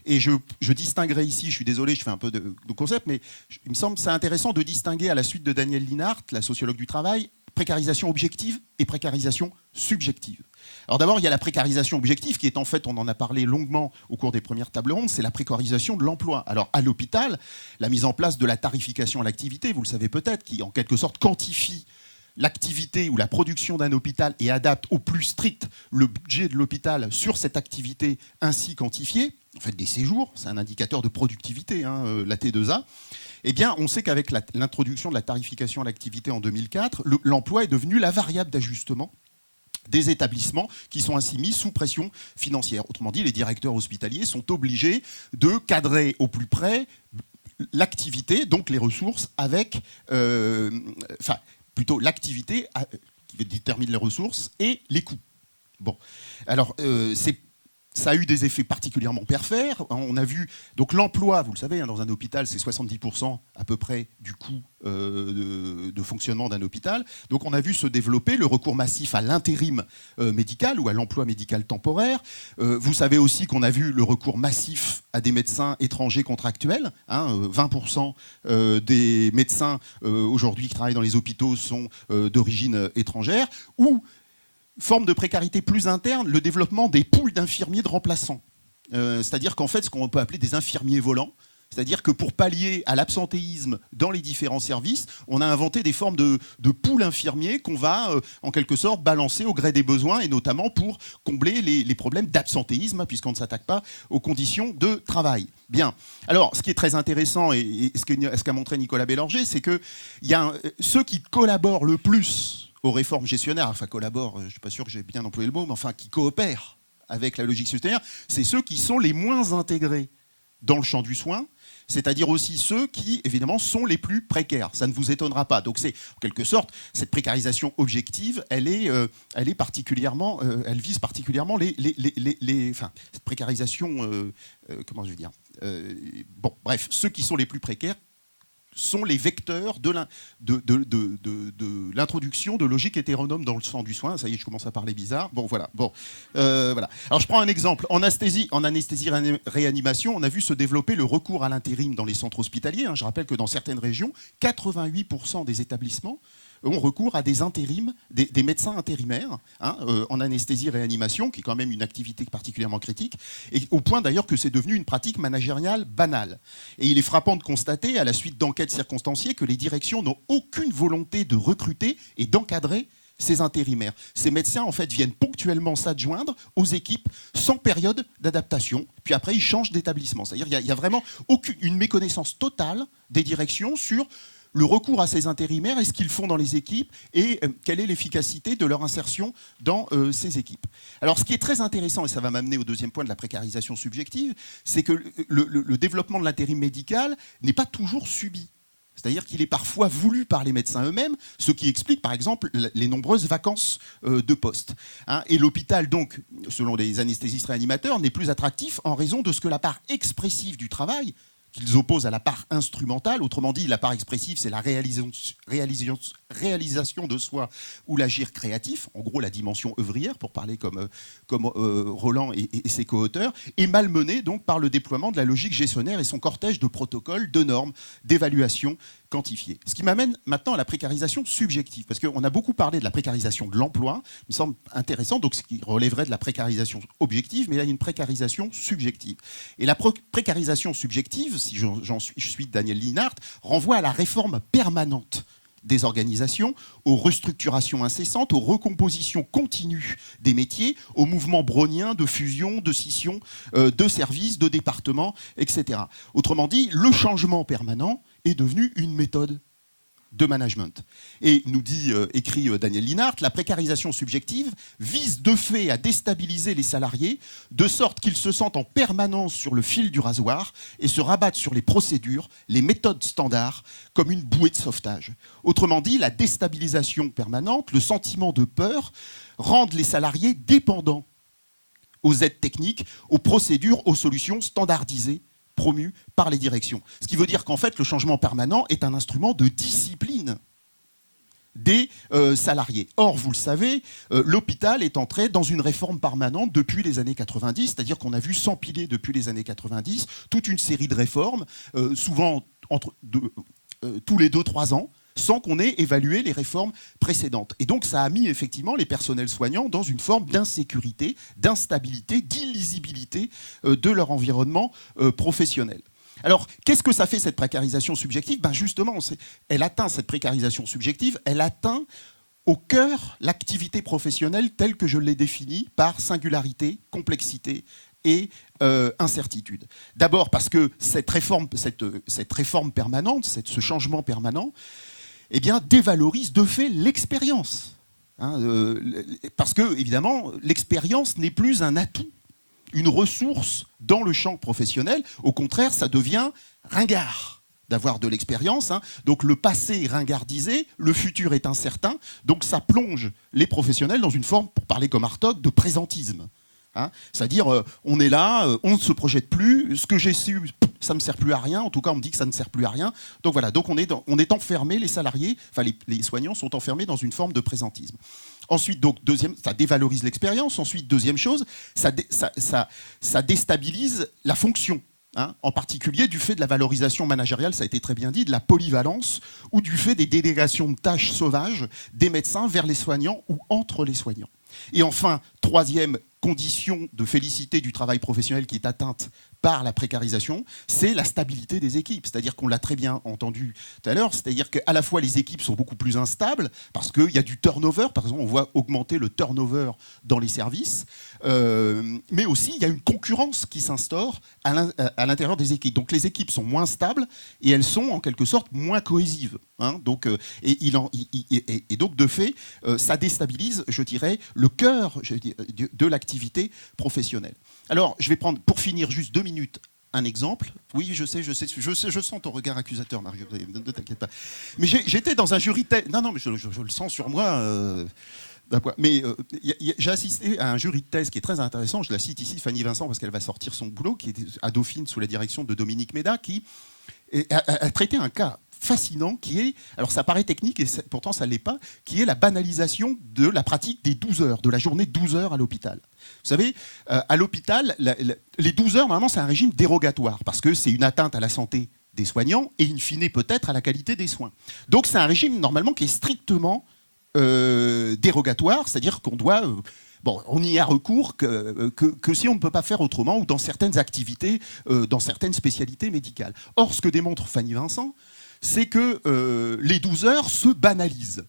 Et je distinguerai ici, je suis désolé, je fais un peu de concept, mais il me semble que c'est intéressant de distinguer à la suite de Danielle Linhart, la sociologue du travail, précarisation objective et précarisation subjective. Alors d'abord, il y a la précarisation objective qui est en fait, on en a parlé longuement au cours des premières tables rondes, c'est la précarisation de l'emploi. Alors à l'hôpital, la mise en place de la tarification à l'activité, vous le savez peut-être, qui en quelque sorte quantifie l'activité ou la production d'un hôpital et adapte au plus strict le budget de l'hôpital sur cette activité ainsi quantifiée, en fait des séjours, c'est un indicateur de productivité, la T2A, eh bien on sait qu'avec l'introduction de la tarification à l'activité en 2004, l'emploi est devenu la variable d'ajustement des établissements qui sont ainsi mis sous pression financière. Autrement dit, les directeurs hospitaliers sont obligés de cadrer au plus près l'activité, donc les ressources, avec... plutôt l'activité qui détermine les ressources et les coûts. Bon, alors ça a eu des effets particulièrement pervers. On a vu, donc l'emploi, vous le savez, dans un hôpital, c'est 70% à peu près du coût de fonctionnement d'un hôpital. Donc on a vu se développer le recours massif à l'intérim médical ou à l'emploi médical temporaire. Vous savez aussi qu'on a vu le recours massif à des médecins étrangers contractuels. 20% des médecins aujourd'hui qui travaillent dans les hôpitaux sont d'origine étrangère. Ou forme de précarité plus interne, le développement des poules d'infirmiers de remplaçants. C'est-à-dire qu'en fait, ce qu'on peut appeler des infirmiers volants, c'est-à-dire que pour pallier à l'absentéisme dans les différents services, on a inventé des formes de poules infirmiers qu'on va, en quelque sorte, balancer au gré des besoins, et notamment pour combler les problèmes d'absentéisme, puisqu'on ne s'attaque pas aux conditions de travail. Bien. Alors, ce qui est très intéressant, et ce qu'a montré Nicolas Bélanger, c'est que ceux qui collaborent le plus aux réformes gestionnaires, enfin collaborent, je ne suis pas sûr que j'ai bien employé le mot, mais enfin qui coopèrent avec la logique gestionnaire, c'est ceux qui sont les moins intégrés dans le champ du soin, c'est-à-dire aussi ceux qui, évidemment, sont les plus précaires. Ça ne vous étonnera pas. Donc c'est, en quelque sorte, cette précarisation objective, elle est particulièrement, elle vise particulièrement cette précarisation, comment je vais dire, bref, ceux qui sont les plus précaires sont les vecteurs de l'introduction de logiques hétéronomes dans le champ du soin. Ça y est, je commence à parler bizarre. Bon, voilà. Voilà. Alors, je prends un exemple. En anesthésie-réanimation, on a vu se développer le recours à l'intérim dans les centres hospitaliers. Je rappelle que dans certaines régions, 88% des établissements ont recours à des intérims, des médecins intérimaires en anesthésie-réanimation, qui est quand même une activité particulièrement critique, et au point d'ailleurs que c'est devenu une pratique managériale banale. Et il est frappant de constater, à la suite d'enquêtes circonstanciées, que les directions n'ont aucune volonté de recruter et d'encadrer ces intérimaires. Ces médecins, en fait, viennent ponctuellement s'adjoindre aux équipes sans période d'adaptation, puis après, ils changent d'établissement. C'est-à-dire qu'il y a vraiment une méconnaissance totale des directions sur le recours à ces intérimaires et ce qu'ils font dans les équipes et quelle est l'efficacité de leur insertion dans ces équipes. Alors ce qui est très intéressant, et ça va m'amener au deuxième point de la précarisation subjective, c'est que le développement de l'intérim médical n'est pas toujours subi. C'est-à-dire qu'il est parfois voulu par les médecins eux-mêmes, ce qui explique par exemple les nombreuses vacances de poste. Et l'hôpital, donc, selon les anesthésistes réanimateurs, n'est plus attractif en raison de ce que la part expressive du travail qu'ils opposent à la part instrumentale. Autrement dit, la part expressive, c'est la réalisation de soi ou l'agir créatif, en gros la dimension œuvrière, pour parler comme Roland et ses co-auteurs, est malmenée donc par le déploiement de la logique gestionnaire et son cortège de protocoles, de normes, d'évaluation quantifiée. Ce qui m'amène maintenant à la précarisation subjective, parce qu'on a beaucoup parlé de la précarisation de l'emploi, il me semble intéressant, donc ce qui relèverait de la précarisation objective, mais là il y a une précarisation subjective. Et la précarisation subjective, si je suis Daniel Lienhard, renvoie à la réforme permanente des organisations, aux restructurations incessantes, aux recompositions continues des métiers, aux mouvements browniens de fusion, de scission, de services, de départements, etc. Autrement dit, le changement permanent est devenu une méthode de management. Et nous dit, écrit Daniel Lienhard, la précarisation subjective vise de fait à déstabiliser les salariés de sorte qu'ils se sentent en permanence sur le fil du rasoir et se rabattent sur les procédures, les méthodes standards, comme une bouée de sauvetage. Autrement dit, la déstabilisation permanente, le sentiment de peur, rendent les salariés dépendants aux aides techniques, aux procédures, aux solutions standardisées promu par les directions. Ce qui veut dire qu'en fait, le changement permanent est un instrument de discipline des salariés. Or, vous le savez, l'hôpital est entré dans une réforme permanente depuis les années 90, c'est-à-dire qu'on a vu s'empiler depuis les années 90 toute une série de réformes, souvent tous les 2-3 ans, sans qu'on ait évalué les réformes précédentes. Et donc ça a mis effectivement les personnels soignants dans une forme d'insécurité, d'instabilité, d'illisibilité de leur environnement professionnel. Alors, qu'est-ce que ça fait cette précarisation subjective ? Ben justement, elle atteint cette précarisation subjective, elle atteint au cœur l'activité professionnelle telle que je l'ai définie par singularité, complexité et incertitude. D'abord parce que cette réforme permanente, ce changement permanent, eh bien, dévalorise de fait l'expérience. Parce que, évidemment, l'expérience n'est plus un atout, une ressource dans le champ professionnel. Au contraire, ça devient ringard d'avoir de l'expérience. Donc le passé est ringardisé, le futur est incertain. Donc ça plonge les professionnels dans une forme, pour parler comme Hartog, de présentisme. C'est-à-dire, on est là, on ne se projette plus, ce que j'ai su, ça ne me sert plus à rien, en tout cas on me dit que ça ne sert plus à rien. Donc voilà, donc on est enfermé, les salariés, enfin les soignants sont enfermés dans une forme de présentisme. Ensuite, donc, deuxième, ça dévalorise l'expérience. Ensuite, deuxième chose, ça déstabilise la fonction. En particulier du fait de la valorisation managériale, ça a été très bien dit, de la polyvalence ou du fait des délégations de tâches sauvages des médecins vers les soignants ou entre les soignants. Et enfin, troisième condition de félicité du travail professionnel qui est atteinte par la précarisation, c'est la stabilité des équipes. C'est-à-dire qu'on l'a très bien entendu tout à l'heure, c'est-à-dire qu'à la fois les équipes sont beaucoup plus instables parce qu'il y a du turnover, par exemple on voit augmenter le turnover dans les services, mais aussi il y a une concurrence qui s'instaure à l'intérieur des équipes. Donc les équipes sont moins stables et elles sont en quelque sorte moins cohésives. Donc, et donc de fait, ça déstabilise, je dirais, le cœur de l'activité professionnelle. Alors, je vais prendre, pour finir, juste 2 minutes, un exemple. Oui, je sais, je sens ton regard accusateur, Mario, ne t'inquiète pas. Mais j'étais dans un jury de thèse. Non, mais je le sens sur moi. Mais j'ai assisté à un jury de thèse qui est très intéressant. Je la cite ici, Fanny Vincent, parce qu'elle va sortir son boulot, qui est à Dauphine, sous la direction de Dominique Méda, qui a traité un cas fascinant qui est, alors ça paraît technique et pourtant ça ne l'est pas, qui est la banalisation de la pratique des 12 heures, de la journée de 12 heures à l'hôpital. Vous savez, à l'hôpital, les 12 heures, normalement, c'est un régime dérogatoire parce que c'est une atteinte à la santé des soignants et in fine peut-être à la qualité des soins. Donc c'est un régime normalement qui est strictement dérogatoire, c'est-à-dire qu'on doit... on n'y a recours que si on ne peut pas faire autrement ou dans certaines activités, dans certaines spécialités médicales. Or, ce que démontre Fanny Vincent, c'est que les 12 heures se banalisent.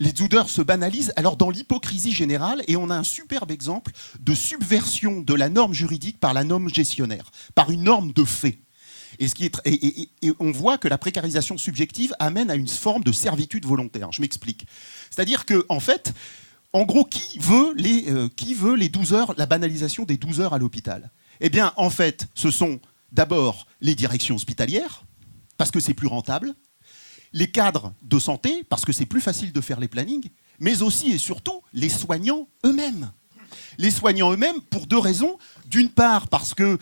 Les 12 heures se banalisent alors dans l'hypocrisie générale et on a un superbe exemple de subversion de la norme juridique par la norme gestionnaire, par une norme de fait. Et on voit que la précarisation subjective amène à une forme de servitude volontaire. Je m'explique. C'est-à-dire que, en fait, en gros, qui veut les 12 heures, la banalisation des 12 heures à l'hôpital ? Eh bien, en fait, ce sont d'abord les directions hospitalières, parce que c'est plus rentable, les cadres de santé, parce que c'est plus facile de faire les plannings, mais aussi et surtout les soignants eux-mêmes. Les soignants eux-mêmes, pour deux raisons. D'une part, parce que,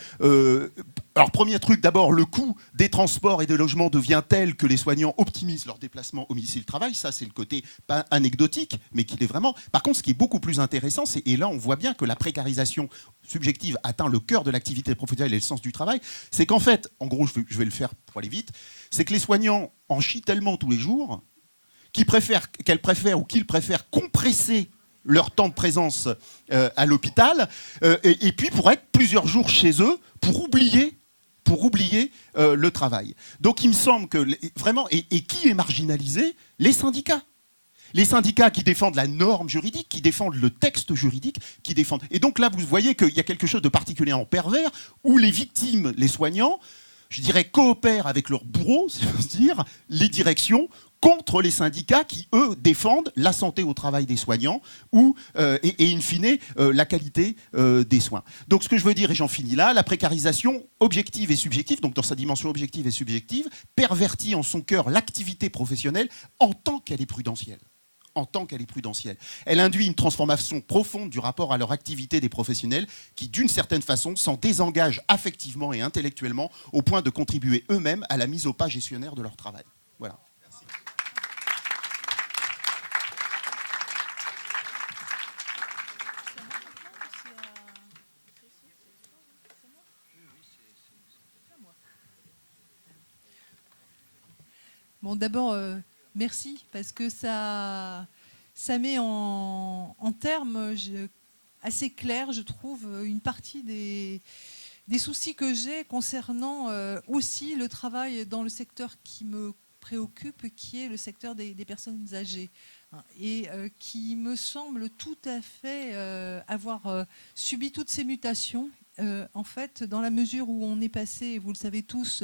alors premier truc, d'abord, le coût des transports et des logements devient tel que les soignants optimisent leur déplacement au domicile-travail. Ça, c'est le côté pas anecdotique, mais qu'il est vraiment. Par contre, ce qui est beaucoup plus intéressant, et là, on voit bien que la précarisation subjective atteint le cœur de l'activité professionnelle et le sens du travail, c'est qu'en fait, en gros, je vais le faire pour aller vite, c'est que les soignants en chient tellement tous les jours qu'ils préfèrent compresser leur temps de présence à l'hôpital, et puis pour être plusieurs jours chez eux, pour oublier le travail. Donc il me semble que vraiment, et qui est marginalisé? Les syndicats. Les syndicats qui défendent la norme juridique, qui défendent le texte juridique, qui défendent... Et donc là, vous voyez qu'il y a quelque chose de particulièrement pervers, où les victimes, les soignants, je dirais, coopèrent avec leurs bourreaux, si j'ose dire, les directions, contre les syndicats qui, eux, défendent la santé au travail des soignants et in fine, la qualité des soins. Donc ce que je veux dire, et j'en finis là, la précarisation objective et subjective, donc dans sa dimension objective et subjective, pervertit en son cœur l'activité professionnelle en tant qu'elle est prudentielle. Elle induit une transformation profonde du rapport à leur activité des professionnels qui, d'une certaine façon, s'en désengagent affectivement et intellectuellement au point de contribuer eux-mêmes à la mise au pas gestionnaire de leur travail. Voilà. Bon, d'abord, merci, parce que ça met en termes assez clairs, je trouve, une partie des soucis que j'ai concernant aussi le travail dans le secteur qui me préoccupe, qui est le secteur des personnes âgées, et qui me semble tout à fait avoir subi toutes ces mutations. En fait, dans la mesure où on est passé, vous le savez tous,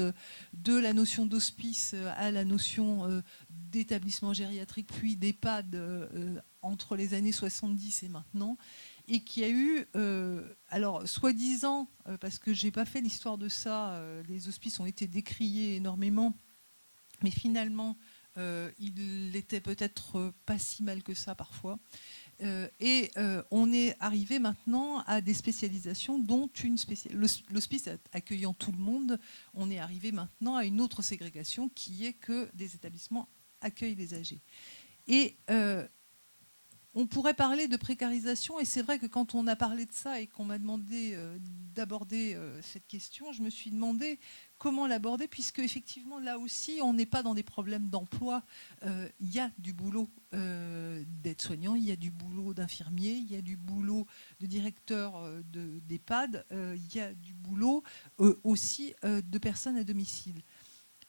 de la notion d'hospice à la notion d'établissement gériatrique, puis d'EHPAD entre les années 70 et maintenant, et qui a eu, alors soi-disant, parce que je n'ai pas fait l'histoire de ça, les hospices ont été décriés énormément, mais finalement, il était peut-être pas si mal que ça parfois. Et on est arrivé maintenant à des spécialisations, dont l'hospice accueillant tout le monde, on est arrivé maintenant à une autre ségrégation qui est que des établissements accueillent les âgés. Et on pourrait parler de précarisation, et c'est vrai que quand on a parlé de ça et qu'on m'a demandé d'aborder cette question, je me suis demandé comment l'aborder, puisque effectivement là aussi on n'est pas dans des problèmes d'emploi. Il y a du boulot d'aide-soignant, il y a du boulot d'infirmier, il y a du boulot de directeur d'EHPAD, il y a du boulot aussi de personnes à domicile.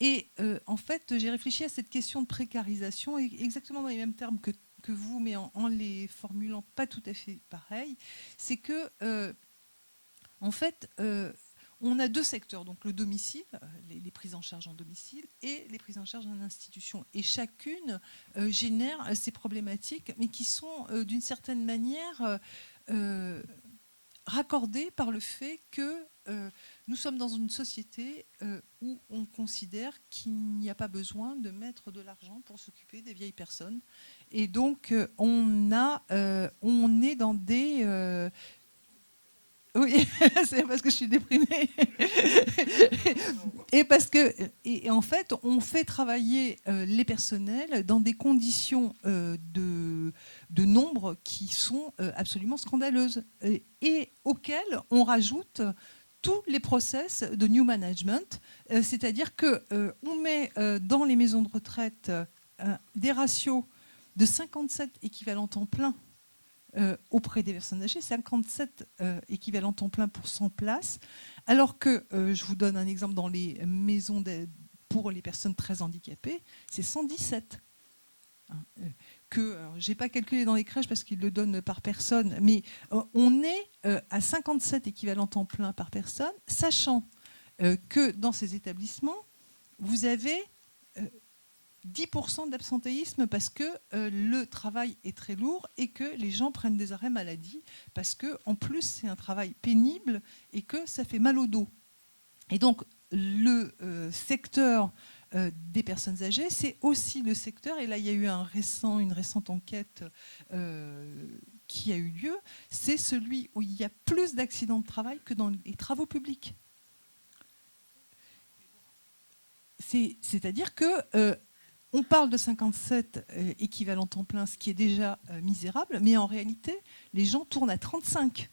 Et en fait, j'ai réfléchi à cette question de précarisation exactement dans les mêmes termes que vous, mais en les formulant pas tout à fait pareil. C'est que, en fait, on a deux secteurs, donc le domicile, les prises en charge en domicile, et les prises en charge en institution. Et chacune génère ces problématiques, mais qui sont d'une certaine manière raccordées par le fait que nous sommes dans une société où on considère qu'il n'y a pas besoin de mettre de l'argent pour s'occuper des vieilles personnes. Et donc, on est dans des... Oui, c'est parce que je suis déprimée. Et en fait, on fait travailler les personnels dans des conditions de nombre qui sont absolument scandaleuses et auxquelles on rajoute tous les process de new management, c'est-à-dire qu'on met dans les maisons de retraite des ratios de 57 équivalents temps plein auprès des personnes âgées, 57 équivalents temps plein pour 100 places, alors que, je vous donne un exemple, dans les maisons pour les personnes très handicapées, c'est 117. Je n'ai pas calculé dans les crèches parce qu'ils le donnent par personne, mais on est à 57 équivalents temps plein par personne, sachant que dans ces établissements, vous avez 10% d'absentéisme parce que le travail est très lourd et que les gens prennent des arrêts maladie parce qu'en plus c'est un travail pénible et que ça fait mal au dos. Et donc le secteur des personnes âgées, c'est aussi le secteur, et là il y a eu une récente enquête qui a eu lieu, c'est celui où il y a plus d'accidents de travail que dans les travaux publics. C'est-à-dire que on parle de 57 équivalents temps plein, ce qui est déjà misérable, mais en réalité, les gens tournent à 35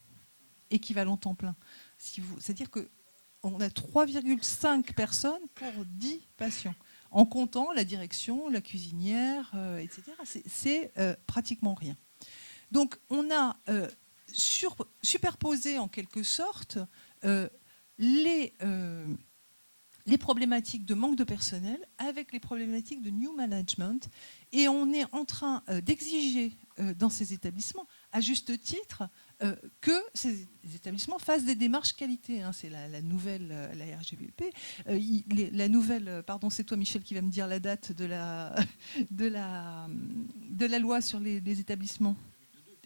équivalents temps plein. C'est-à-dire qu'on a 3,5 personnes pour 10 patients, en comptant la direction, la cuisinière, etc. C'est pratiquement rien. Donc on a superposé en quelque sorte les problématiques de manque de personnel avec les problématiques de new management. Et on est en train d'exiger dans ces établissements, à juste titre, que ces établissements fassent des démarches qualité. Hein. C'est la nouvelle, la RGPP. La nouvelle, pardon, c'est toi Michel qui va me dire la date de la loi sur les établissements.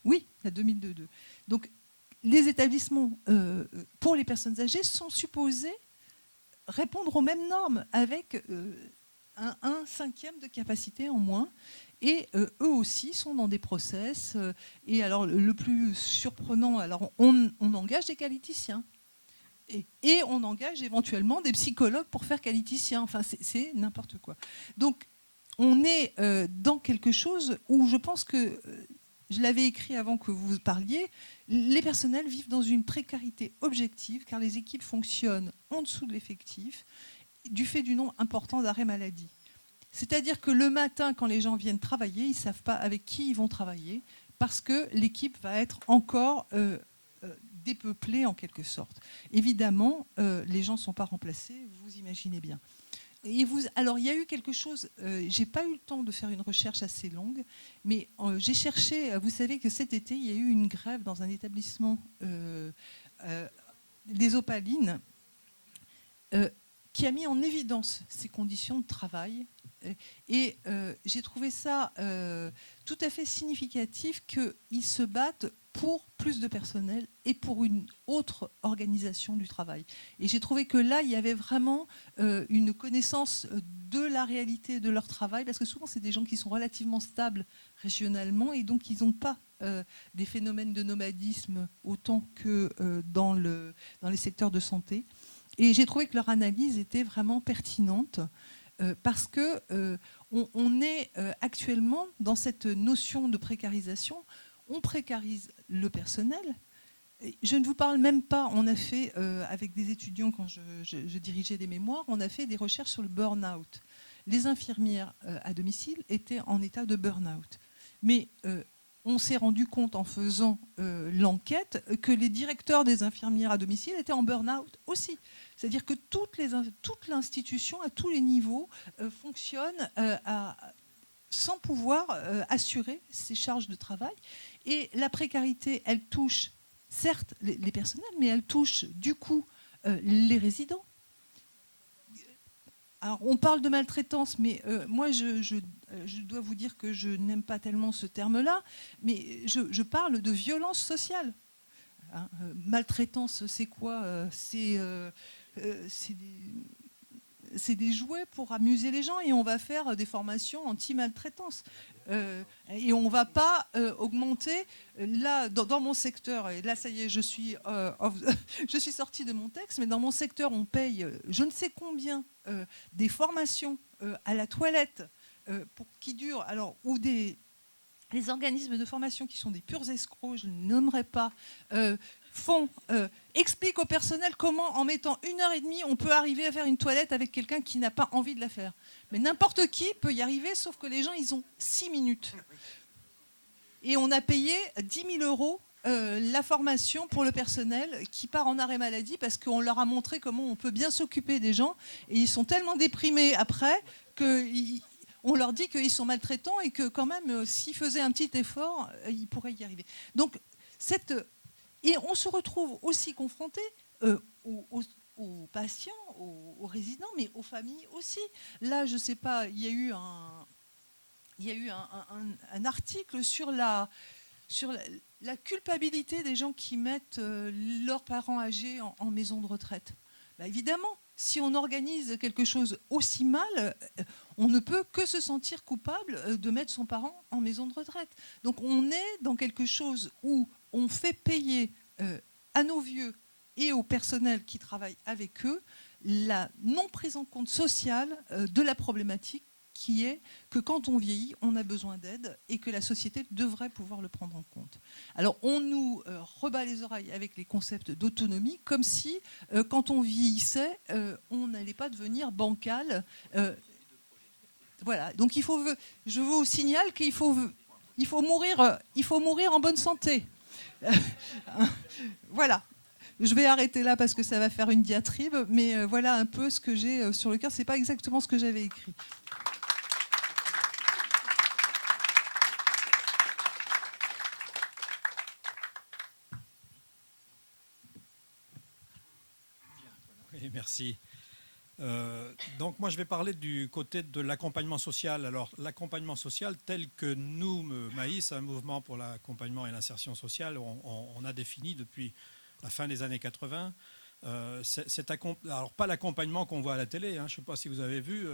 Oui, la 2022. Donc les établissements pour les personnes âgées sont supposés répondre aux mêmes normes avec un cinquième de capacité en moins. Et eux aussi sont dans des process. Et alors le plus surprenant, alors on engage des qualiticiens. Et on engage éventuellement des psychologues pour faire qualiticien. Enfin, c'est n'importe quoi. Donc on est dans quelque chose où je pense que, je l'avais écrit avant que vous parliez, les personnels vivent dans une précarité objective car les équipes fonctionnent en dessous de l'effectif du fait du nombre important d'arrêts maladie. C'est-à-dire que le matin, quand les gens viennent travailler, ils ne savent pas avec qui ils vont travailler parce que l'équipe va être encore dépeuplée en quelque sorte. Évidemment, les gens ne sont pas remplacés, vous imaginez bien. Alors, il y a eu quelque chose, je n'ai pas eu le temps de faire une recherche assez longue, mais j'ai cherché, vous savez que cet été, il y a eu une grève dans un établissement des Opalines qui a mis en évidence ces conditions de travail. Et j'ai trouvé ça tout à fait significatif qu'ils se battent pour plus de personnel et pour une autre organisation du travail. Et j'ai trouvé que là, il y avait vraiment une connaissance de la réalité de leur travail, parce que souvent, c'est des gens qui sont relativement stables régionalement, et donc ils n'ont pas des phénomènes de nomadisme autant que dans les secteurs de santé. Et j'ai trouvé que leur analyse était vraiment pertinente, parce qu'on est actuellement dans cette notion de précarisation. On précarise le personnel. Je ne vous parle même pas, on a fait, avec des étudiants, quand je dirigeais des mémoires, on a fait des recherches sur le burn-out. Les infirmières à domicile étaient en état de burn-out. Mais on s'est rendu compte en faisant l'enquête que les directeurs des infirmières à domicile étaient en burn-out aussi. C'est-à-dire que toute l'institution, à tous les niveaux, fonctionne sans pouvoir assurer ses charges de travail. Et la précarité, elle touche certes les personnels, mais elle touche du coup les résidents. Alors, on parle de maltraitance, mais moi, je dois vous dire que je n'aime pas tellement ce terme-là, mais je parle de violence sociale. Hein, maltraitance, c'est quoi? C'est des jouets pour amuser les gens, et on va faire des formations anti-maltraitance. Et on ne va pas augmenter. Là, dans mon secteur, et là, ça y est, je suis sortie de mon texte, mais dans mon secteur, on paye je ne sais combien des formations à la toilette qui durent, alors, ou les organismes de formation qui sont des purs escrocs, je ne nommerai pas, expliquent au personnel comment, en mettant 1h30, on peut arriver à faire une toilette avec quelqu'un qui n'a pas envie de la faire. Mais n'importe qui peut y arriver, sauf que les gens, ils ont 6 minutes. Et on a payé 10 000 euros la formation pour le personnel qui part en arrêt maladie parce qu'on leur a montré comment on peut bien s'occuper des gens. Et ils sont tellement déprimés après qu'on leur dit qu'ils sont maltraitants et que quand même, s'ils faisaient un petit effort, ils pourraient y arriver. Donc, et on se retrouve aussi confronté aux patients, aux résidents, mais aux familles aussi. Là, je ne sais pas, il y a eu un article sur la culpabilité des gens qui mettent leurs parents âgés en maison de retraite. Bah, évidemment, si on organise quelque chose aussi mal, on ne peut que se sentir coupable de mettre son parent en maison de retraite. Donc on est dans quelque chose où on fait payer à nos vieux et au personnel qui travaille avec eux la non prise en compte sociale de la problématique qui est que quand on vieillit, on a besoin d'aide et que la société devrait pouvoir le prendre en compte. Alors on nous rebat les oreilles avec les concepts d'autonomie, comme si quand on vieillissait, on n'allait pas devenir bancal. Voilà. Donc je vous signale qu'il faut mourir en bonne santé. Voilà. Je vais arrêter là parce que ça va faire une diatribe, mais voilà un peu ce que j'ai sur le cœur. C'est pas exactement ce que j'avais écrit. Oui, merci. Donc moi je vais parler du côté de l'accompagnement social. Alors l'accompagnement social tel que nous, Maïs, un mouvement pour l'accompagnement et l'insertion sociale, on a défini depuis la fin des années 80. Alors pas l'accompagnement qu'on voit à la télé, hein, je ne sais pas si vous avez vu,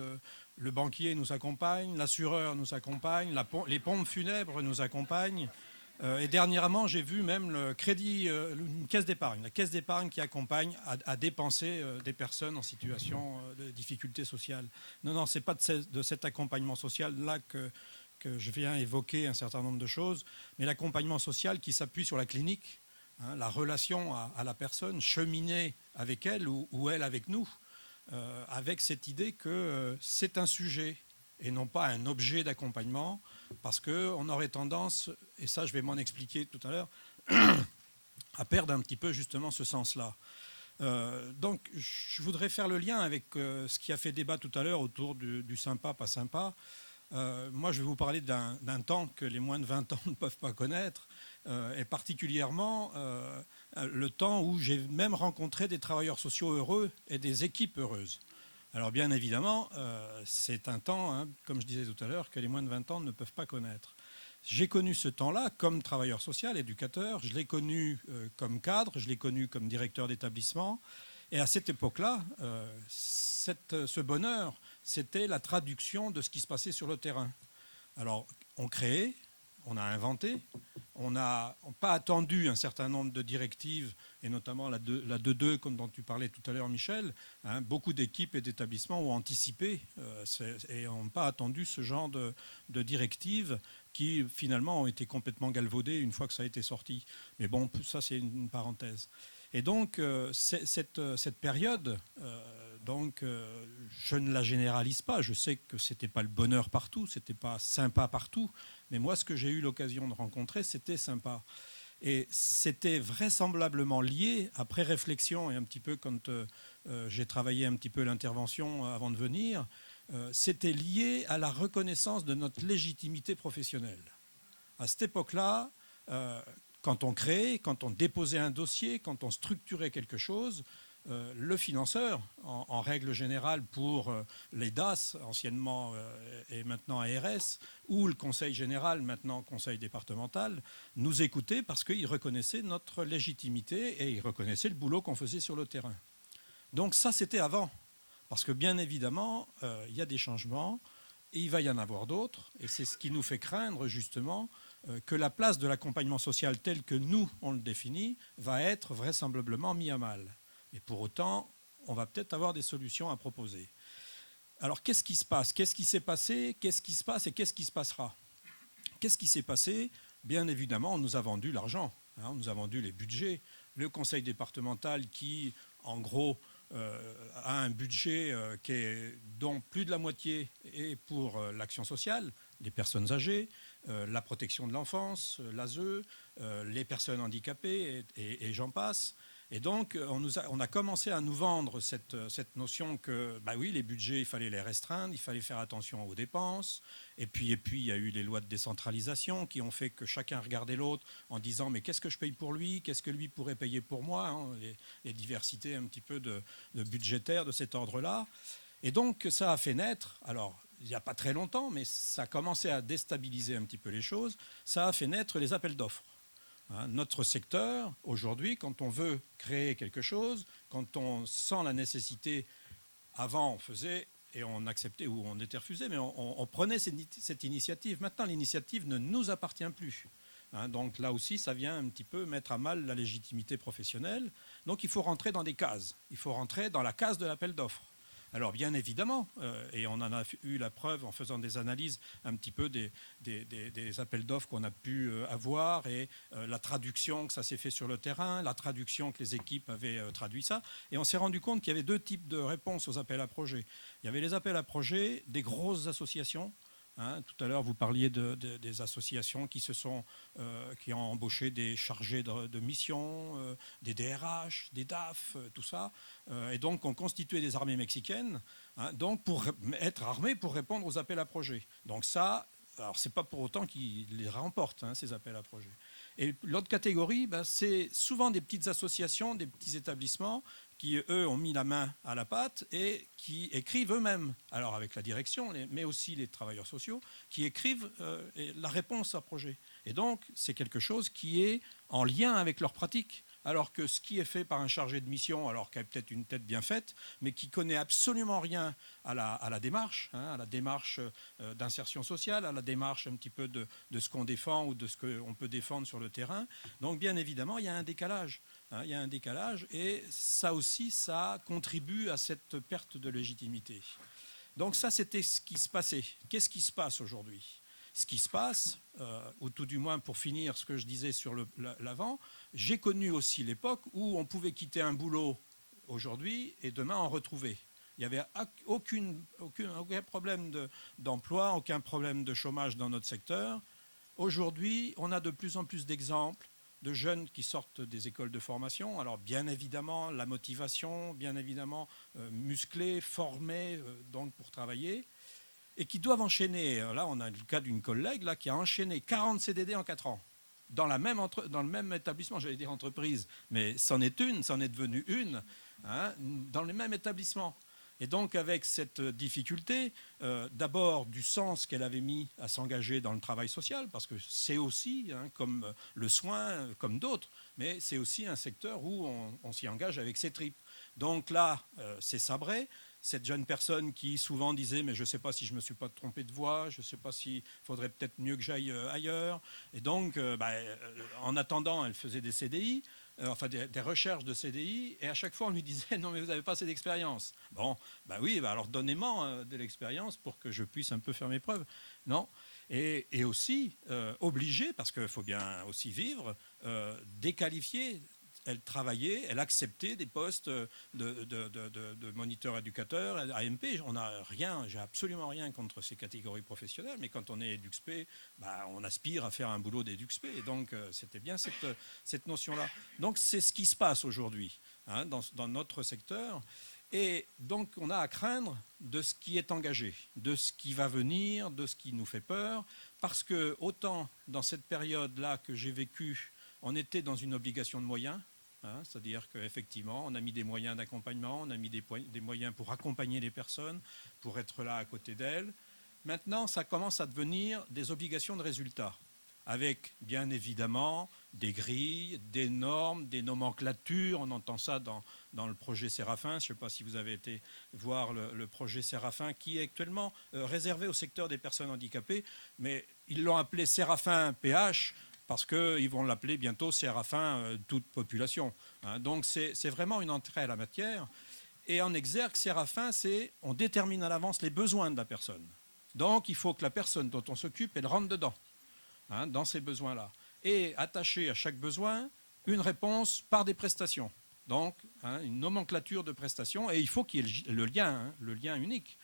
le banquier nous accompagne, l'assureur nous accompagne, les pompes funèbres nous accompagnent. Et dernièrement, j'ai vu même le crédit, une caisse d'épargne, la caisse d'épargne qui accompagne à dépenser des personnes en situation de difficulté sociale. Non, ce n'est pas de cet accompagnement social-là que je viens évoquer un certain nombre de choses, mais l'accompagnement social qui s'appuie sur la clinique, hein, la relation à la personne, cheminer avec elle ou elle avec nous, avec cette idée que c'est un sujet et non pas un objet d'accompagnement, parce qu'on aurait tendance, et ça je vais m'en expliquer tout à l'heure, à perdre un petit peu justement ce sens-là. Donc je voudrais faire le lien avec ce qui a fait débat tout à l'heure autour du sympa, pas sympa. Moi je vais vous parler d'un temps que les moins de 20 ans ne peuvent pas connaître, et particulièrement le temps où j'ai même rencontré des travailleurs sociaux heureux et des équipes heureuses. Alors bien évidemment, c'est un temps, hein, comme je disais tout à l'heure, que les moins de 20 ans ne peuvent pas connaître. J'ai connu ce temps-là comme travailleur social, éducateur, je l'ai connu comme cadre, je l'ai connu comme directeur d'établissement. Et à cette époque-là, ce bonheur, c'était la traduction de ce qui se passait sur le terrain. Alors, on créait, on a inventé, on n'a pas attendu un certain nombre de directives, et notamment la 2.2, comme dont tu parlais tout à l'heure, Michel. Hein, beaucoup d'équipes et d'établissements ont anticipé et n'ont pas attendu ce genre de directives qui, finalement, ont été complètement galvaudées une fois que ça a été sorti. Mais bon, ça, c'est une parenthèse. Et donc, cette période, je ne la généralise pas. Je sais que ce n'était pas le bonheur partout, ce n'était pas sympa partout. Mais moi, ce que j'ai eu l'occasion de rencontrer, c'était sympa. Et c'était vraisemblablement lié, après réflexion, et un petit peu quand j'ai travaillé un petit peu l'intervention avant de venir, c'était lié à la reconnaissance de notre légitimité professionnelle. À cette époque-là, quand on créait, quand on déposait un dossier, quand on structurait quelque chose, le financeur, en règle générale pour les DAS, anciennement et maintenant ARS, ou le Conseil général, maintenant Conseil départemental, nous écoutait parce qu'il reconnaissait notre légitimité et il reconnaissait le boulot qu'on faisait sur le terrain. Donc ça, c'était avant. Parce que bien évidemment, il y a des changements et il va y en avoir d'autres. Et c'est ce qui nous fait craindre justement que la place de l'accompagnement social tel que nous, on le définit, va être vraisemblablement mis à mal. Et pour autant, on va peut-être avoir des solutions à proposer. Alors, qu'est-ce qui se passe? Qu'est-ce qui s'est passé? Qu'est-ce qui se passe et qu'est-ce qui se passera? Qu'est-ce qui s'est passé? Bien évidemment, on nous a vendu l'argent. Hein, on nous a vendu les budgets. Le conseil départemental qui, en gros, a un budget dont plus de la moitié est pour l'action sociale, les personnes âgées, la protection de l'enfance, l'ASE, les personnes handicapées et j'en passe. Et donc, on a commencé à nous vendre cette notion que, bah oui, les budgets, il fallait les restreindre, il fallait faire attention aux dépenses. Et puis, il y a eu les lois de décentralisation qui ont fait que chacun regardait l'autre en disant, mais qu'est-ce que je paye pour lui? Qu'est-ce que lui pourrait payer pour moi, hein, les diversités un petit peu de budgétaires de cet ordre-là. Et donc, ça a fait naître, alors, il n'y a pas très longtemps, mais ça a commencé à déstabiliser un petit peu les choses, ça a fait naître les appels d'offres. Hein, notre secteur, aujourd'hui, quand on veut créer quelque chose, quand on sent la nécessité Avant, on faisait et on acceptait ou on était refusé, mais on prenait cette initiative. Maintenant, l'initiative ne nous appartient plus. Donc là aussi, ça vient un petit peu mettre à mal la légitimité professionnelle. Donc il faut rentrer dans des cases. Il faut rentrer dans la case de l'appel d'offres. Alors bien évidemment, et on en a eu la preuve en faisant des analyses un petit peu des appels d'offres qu'on a pu avoir et la traduction que ça s'est fait sur le terrain, la traduction que les équipes avaient traduit ça. Et on s'est rendu compte qu'il y avait deux types de réponses aux appels à projets. Il y avait les appels à projets des grosses associations. Tout à l'heure, vous parliez des associations qui ont embauché des chargés de mission, des DRH, des DAF, tout ça, et donc ont constitué des armées mexicaines, donc pour être armés pour répondre aux appels à projets. Donc ça, alors c'est pas pour autant qu'ils les remportent, ces appels à projets. Et l'autre catégorie, c'est souvent des petites associations, des petits établissements qui, eux, ont mis la main à la pâte et qui écrivent eux-mêmes, alors avec la direction, mais aussi les travailleurs sociaux, qui écrivent la réponse à projet. Et donc, c'est quelque chose qui est en lien avec leur pratique. Alors que ce qui est fait par un chargé de mission, alors qu'il a peut-être une tête bien faite, mais qui connaît absolument rien à la démarche, à la démarche d'insertion sociale, à la démarche un petit peu de ce qu'on défend ou de ce qu'on peut défendre sur le terrain. Donc bien évidemment, il y a un décalage. Il y a un décalage et ça aussi, ça contribue à cette perte de légitimité. Donc ça, c'était ce qui se passait. Qu'est-ce qui se passe aujourd'hui ? Ce qui se passe, ou tout du moins pour finir ce que je disais sur l'avant, j'ai connu aussi l'époque où on pouvait quitter un boulot aujourd'hui et demain en retrouver. Il n'y avait aucun problème d'emploi, aucun problème de chômage dans notre secteur. Aujourd'hui, on a de plus en plus d'exemples de jeunes qui sortent des écoles de formation. Alors bien évidemment, la motivation, bien évidemment, musclés, formés donc pour travailler, et qui doivent enchaîner. Là, on a le cas d'une collègue là, qui a enchaîné 40 CDD en 4 ans. Dans le même établissement, j'allais dire entreprise, mais c'en est devenue une, dans le même établissement. Et donc avec cette difficulté, d'abord du sens qu'elle avait mis à s'engager dans le travail social, parce que c'est aussi, comme le soin, comme d'autres, mais c'est aussi un secteur où on s'y engage avec ses tripes. Donc là, c'est sabré. Cette jeune personne qui souvent disait « mais je ne sais pas si je ne me suis pas trompé de voie, je ne sais pas s'il faudrait peut-être mieux que j'aille ailleurs ». Et donc, en attendant, elle faisait des CDI, enfin des recherches de CDI, et à chaque fois on lui disait « non mais vous n'avez pas assez d'expérience ». Bon, oui, alors donnez-moi de l'expérience pour que je puisse un peu faire mes preuves. Non. Et aussi obligé, parce qu'il faut bien aussi vivre, déqualifier. Elle travaillait, elle acceptait des postes de moniteur éducateur, AMP. On n'a rien, j'ai absolument rien contre ces catégories professionnelles, mais quand on est EduxP, on aspire à faire un boulot d'EduxP. Et donc, c'était bien cette notion-là. Donc, c'est ce qui se passe aujourd'hui dans notre secteur. Et donc, on a à craindre de ce qui est engagé, de ce qui va venir, de ce qui nous fait peur, parce que autant dans cette période-là que j'ai vécue, on était dans une obligation de moyens. C'est-à-dire qu'effectivement, on a mis des moyens d'accompagnement, on a mis des moyens pour accompagner les personnes, pour être là à côté d'elles. Maintenant, ça commence à devenir des obligations de résultat, avec bien évidemment des grilles, des normes, des nomenclatures. On entend ça dans le projet Séraphin. Je ne sais pas si vous avez été voir le projet Séraphin, qui est actuellement réservé au secteur des personnes handicapées, mais ils l'ont appelé Séraphin PH, parce qu'ils vont l'appeler bientôt Séraphin toute population. Donc c'est vraiment une entrée à la matière. Et en exergue, Séraphin, on détermine à l'avance les besoins de la personne. Donc il faut que la personne dont on s'occupe, elle rentre dedans, dans ces besoins-là. Et attacher à chaque besoin une réponse par des prestations. Donc une nomenclature de prestations. Et il faut qu'il y ait le lien unique.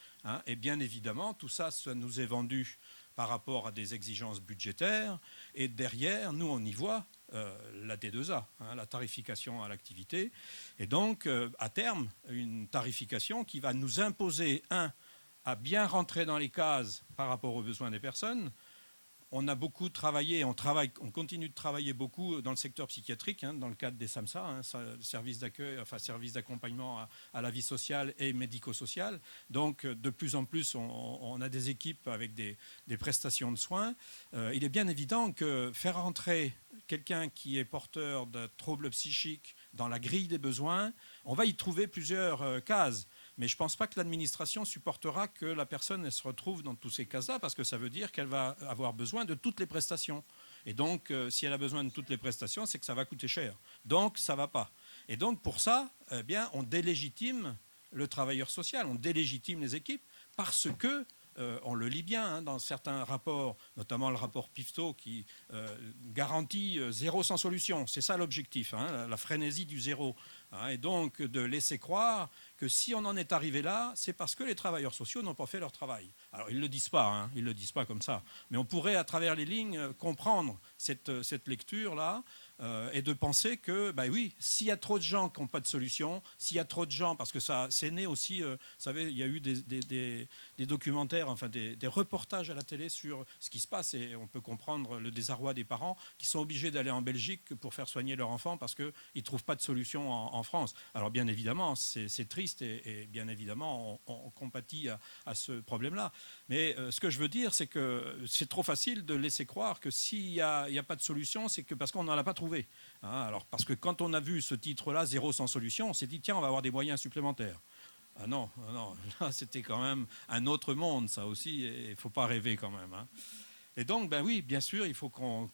Et bien évidemment, tout ça, ça nous est vendu par rapport à des exigences budgétaires. Et derrière, nous, on y voit la T2A, la tarification à l'activité. Et donc, à terme, une tarification qui va nous imposer, à bien rentrer dans les cases par rapport aux besoins des personnes. On a beaucoup travaillé, on continue de travailler beaucoup dans le secteur psychiatrique, dans le cadre des SAMSA, services d'accueil, enfin services d'accompagnement à la vie sociale et médico-sociale. Donc de plus en plus, on a des équipes avec des prestations de soins. Il est bien évident que faire entrer quelqu'un qui est porteur de troubles psychiques dans la grille des besoins, on va y trouver plusieurs cases. Mais je ne pense pas que l'administration supportera que la personne elle se retrouve dans tous ces cas-là, parce que ça veut dire qu'elle va avoir besoin de toutes les prestations. Et donc, si elle a besoin de toutes les prestations, c'est que ça va coûter cher. Donc, ça ne va pas. Et donc, pour ça, eh bien, on délégitime le travailleur social, on délégitime les équipes, parce que on le lit bien hein, dans certains rapports, notamment le rapport Pifto qui garantit zéro sans solution. C'est ça l'objectif, hein, la frénésie du zéro. Hein, et donc de laisser croire que si on en est arrivé là, c'est parce que les travailleurs sociaux n'ont pas fait leur travail. Alors ils ne le disent pas, hein, ils le disent pas comme ça. Mais on pourrait à travers les lignes comprendre cette lecture-là. Et de penser que, bah oui, s'il y a trop de gens qui n'ont pas de solution, s'il y a trop de gens, parce que ça, c'est né aussi, vous savez, il y a eu des documentaires, enfin des reportages à la télé sur ce qui se passe, et on peut comprendre le désarroi des parents qui sont obligés d'aller en Belgique pour faire soigner leur enfant parce qu'ils ne trouvent pas de solution en France. Alors bien évidemment, c'est triste, et bien évidemment, on compatit à ce problème-là. Mais ce que je veux dire, c'est que c'est trop facile de laisser croire que s'il n'y a pas de solution, c'est que parce qu'on n'en a pas trouvé. Hein, alors, parce que quand on a vu ce titre-là, Zéro sans solution, on s'est dit, tiens, on va avoir des moyens supplémentaires. Ah non, là, c'était quand même un autre monde, ça aussi, et il ne faut pas rêver quand même. Hein. Et donc, ben oui, bien sûr, il faut qu'on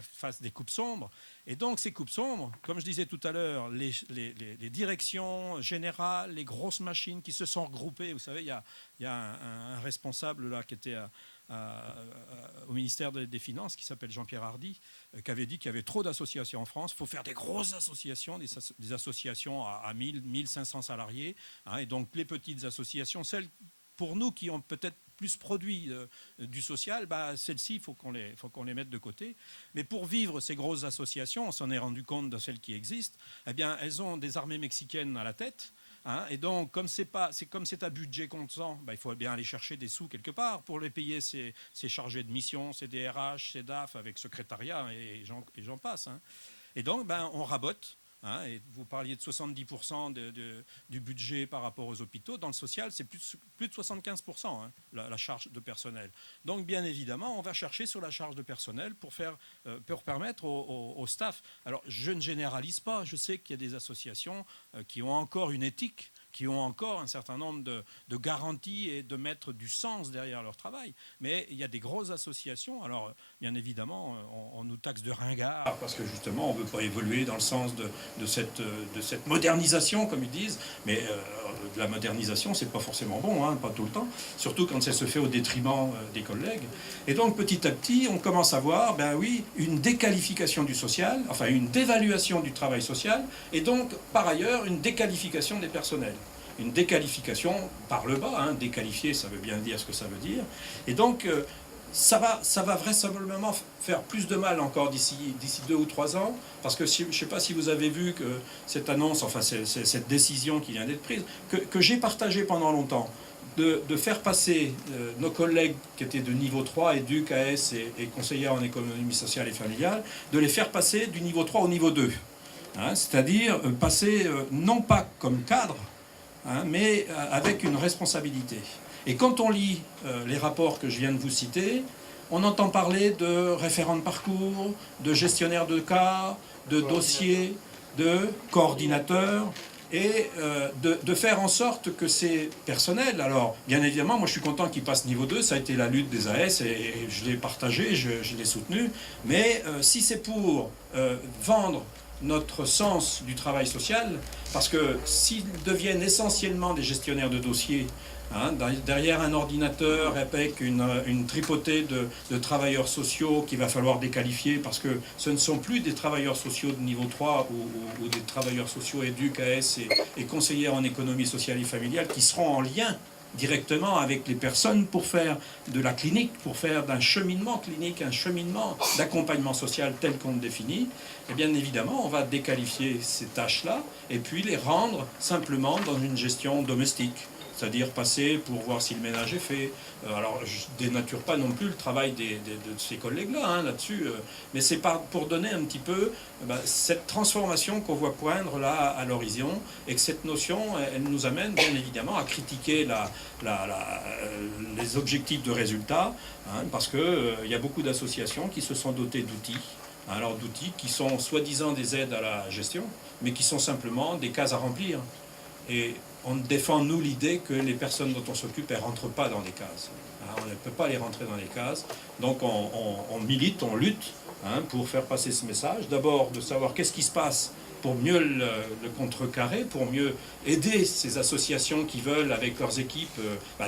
fasse des coupes sombres. Et donc, ces coupes sombres, comme je disais tout à l'heure, les directions générales, les grosses machines qui se sont regroupées. Vous savez, il y a un responsable là qui était au ministère des Finances, qui s'appelle Jean-Pierre Hardy, qui avait dit qu'il y avait trop d'associations en France. Il faut faire des grosses associations, des associations à 1000, 1500 salariés. Hein, et donc, les petites associations, celles pour nous qui ont peut-être plus produit du social, bah, celles-ci, il faut qu'on les mette de côté. Mais pour vivre ces grosses associations, on s'en est rendu compte de celles qui existent, eh bien, elles ont des armées mexicaines à la tête. Hein, et donc, comme c'est un budget comptant, bah, il faut bien aller chercher des sous quelque part pour les payer ces chargés de mission, ces DRH, ces DAF, avec secrétariat, et j'en passe. Hein. Et donc, ben, on rabote. Hein, et vous parliez de 70% du budget par rapport aux hôpitaux. Dans le social, c'est plus de 75% hein, la charge de personnel. Donc, bien évidemment, on va chercher sur la charge de personnel pour permettre au staff. Alors, je ne généralise pas. Je sais qu'il y a des associations qui ont encore une éthique, qui ont encore un certain nombre de garanties et de mettre du sens derrière leur travail. Mais il y a des grosses associations. Alors, bien évidemment, on nous taxe de ringards parce que justement, on ne veut pas évoluer dans le sens de cette modernisation, comme ils disent. Mais de la modernisation, c'est pas forcément bon, hein, pas tout le temps. Surtout quand ça se fait au détriment des collègues. Et donc, petit à petit, on commence à voir, ben oui, une déqualification du social, enfin une dévaluation du travail social, et donc, par ailleurs, une déqualification des personnels. Une déqualification par le bas, hein, déqualifier, ça veut bien dire ce que ça veut dire. Et donc, ça va vraisemblablement faire plus de mal encore d'ici 2 ou 3 ans, parce que je ne sais pas si vous avez vu que cette annonce, enfin cette décision qui vient d'être prise, que j'ai partagée pendant longtemps, de faire passer nos collègues qui étaient de niveau 3, éduc, AS et conseillers en économie sociale et familiale, de les faire passer du niveau 3 au niveau 2. Hein, c'est-à-dire passer non pas comme cadre, hein, mais avec une responsabilité. Et quand on lit les rapports que je viens de vous citer, on entend parler de référents de parcours, de gestionnaires de cas, de dossiers, de coordinateurs, et de faire en sorte que ces personnels, alors bien évidemment, moi je suis content qu'ils passent niveau 2, ça a été la lutte des AS, et je l'ai partagé, je l'ai soutenu, mais si c'est pour vendre notre sens du travail social, parce que s'ils deviennent essentiellement des gestionnaires de dossiers, hein, derrière un ordinateur avec une tripotée de travailleurs sociaux qu'il va falloir déqualifier, parce que ce ne sont plus des travailleurs sociaux de niveau 3 ou des travailleurs sociaux éduc, AS et conseillers en économie sociale et familiale qui seront en lien directement avec les personnes pour faire de la clinique, pour faire d'un cheminement clinique, un cheminement d'accompagnement social tel qu'on le définit. Et bien évidemment, on va déqualifier ces tâches-là et puis les rendre simplement dans une gestion domestique. C'est-à-dire passer pour voir si le ménage est fait. Alors, je ne dénature pas non plus le travail de ces collègues-là, hein, là-dessus, mais c'est pour donner un petit peu cette transformation qu'on voit poindre là à l'horizon, et que cette notion, elle nous amène bien évidemment à critiquer les objectifs de résultats, hein, parce qu'il y a beaucoup d'associations qui se sont dotées d'outils, alors d'outils qui sont soi-disant des aides à la gestion, mais qui sont simplement des cases à remplir. Et on défend, nous, l'idée que les personnes dont on s'occupe, elles ne rentrent pas dans des cases. Hein, on ne peut pas les rentrer dans les cases. Donc on milite, on lutte pour faire passer ce message. D'abord, de savoir qu'est-ce qui se passe pour mieux le contrecarrer, pour mieux aider ces associations qui veulent, avec leurs équipes,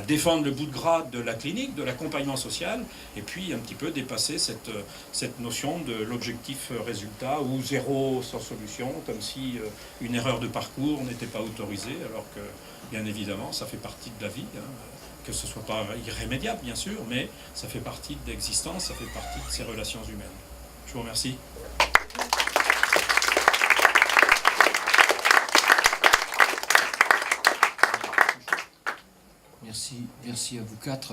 défendre le bout de gras de la clinique, de l'accompagnement social, et puis un petit peu dépasser cette notion de l'objectif résultat ou zéro sans solution, comme si une erreur de parcours n'était pas autorisée, alors que, bien évidemment, ça fait partie de la vie, que ce ne soit pas irrémédiable, bien sûr, mais ça fait partie de l'existence, ça fait partie de ces relations humaines. Je vous remercie. Merci à vous quatre.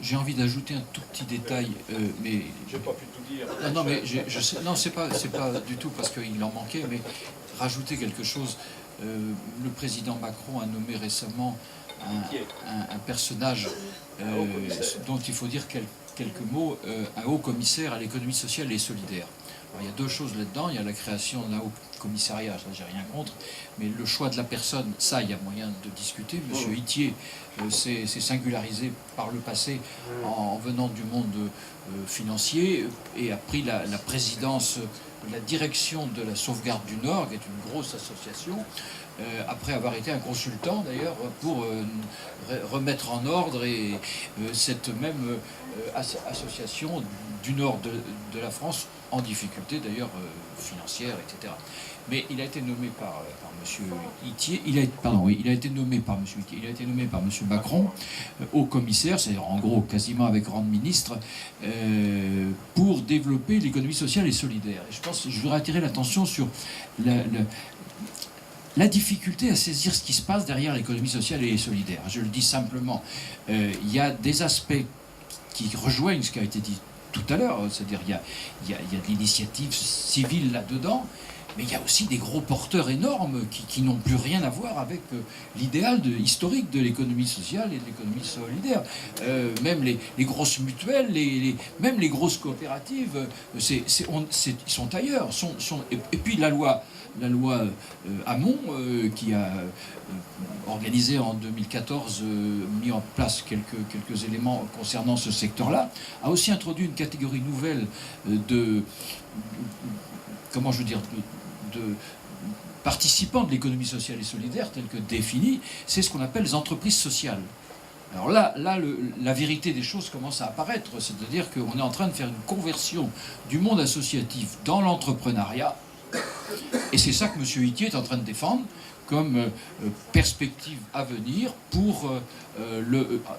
J'ai envie d'ajouter un tout petit détail, mais je n'ai pas pu tout dire. Non, mais je sais, non, c'est pas du tout parce qu'il en manquait, mais rajouter quelque chose. Le président Macron a nommé récemment un personnage dont il faut dire quelques mots, un haut commissaire à l'économie sociale et solidaire. Alors, il y a deux choses là-dedans. Il y a la création d'un haut commissariat, ça j'ai rien contre, mais le choix de la personne, ça il y a moyen de discuter. Monsieur Ittier s'est singularisé par le passé en venant du monde financier et a pris la présidence, la direction de la sauvegarde du Nord, qui est une grosse association, après avoir été un consultant d'ailleurs pour remettre en ordre cette même association du Nord de la France, en difficulté d'ailleurs financière, etc. Mais il a été nommé par M. Ittier, il a été nommé par M. Macron au commissaire, c'est-à-dire en gros quasiment avec rang de ministre, pour développer l'économie sociale et solidaire. Et je voudrais attirer l'attention sur la difficulté à saisir ce qui se passe derrière l'économie sociale et solidaire. Je le dis simplement, il y a des aspects qui rejoignent ce qui a été dit tout à l'heure, c'est-à-dire il y a de l'initiative civile là-dedans, mais il y a aussi des gros porteurs énormes qui n'ont plus rien à voir avec l'idéal historique de l'économie sociale et de l'économie solidaire. Même les grosses mutuelles, même les grosses coopératives, ils sont ailleurs. Et puis la loi Hamon, qui a organisé en 2014, mis en place quelques éléments concernant ce secteur-là, a aussi introduit une catégorie nouvelle de participants de l'économie sociale et solidaire, telle que définie, c'est ce qu'on appelle les entreprises sociales. Alors là, la vérité des choses commence à apparaître, c'est-à-dire qu'on est en train de faire une conversion du monde associatif dans l'entrepreneuriat, et c'est ça que M. Ittier est en train de défendre comme perspective à venir pour,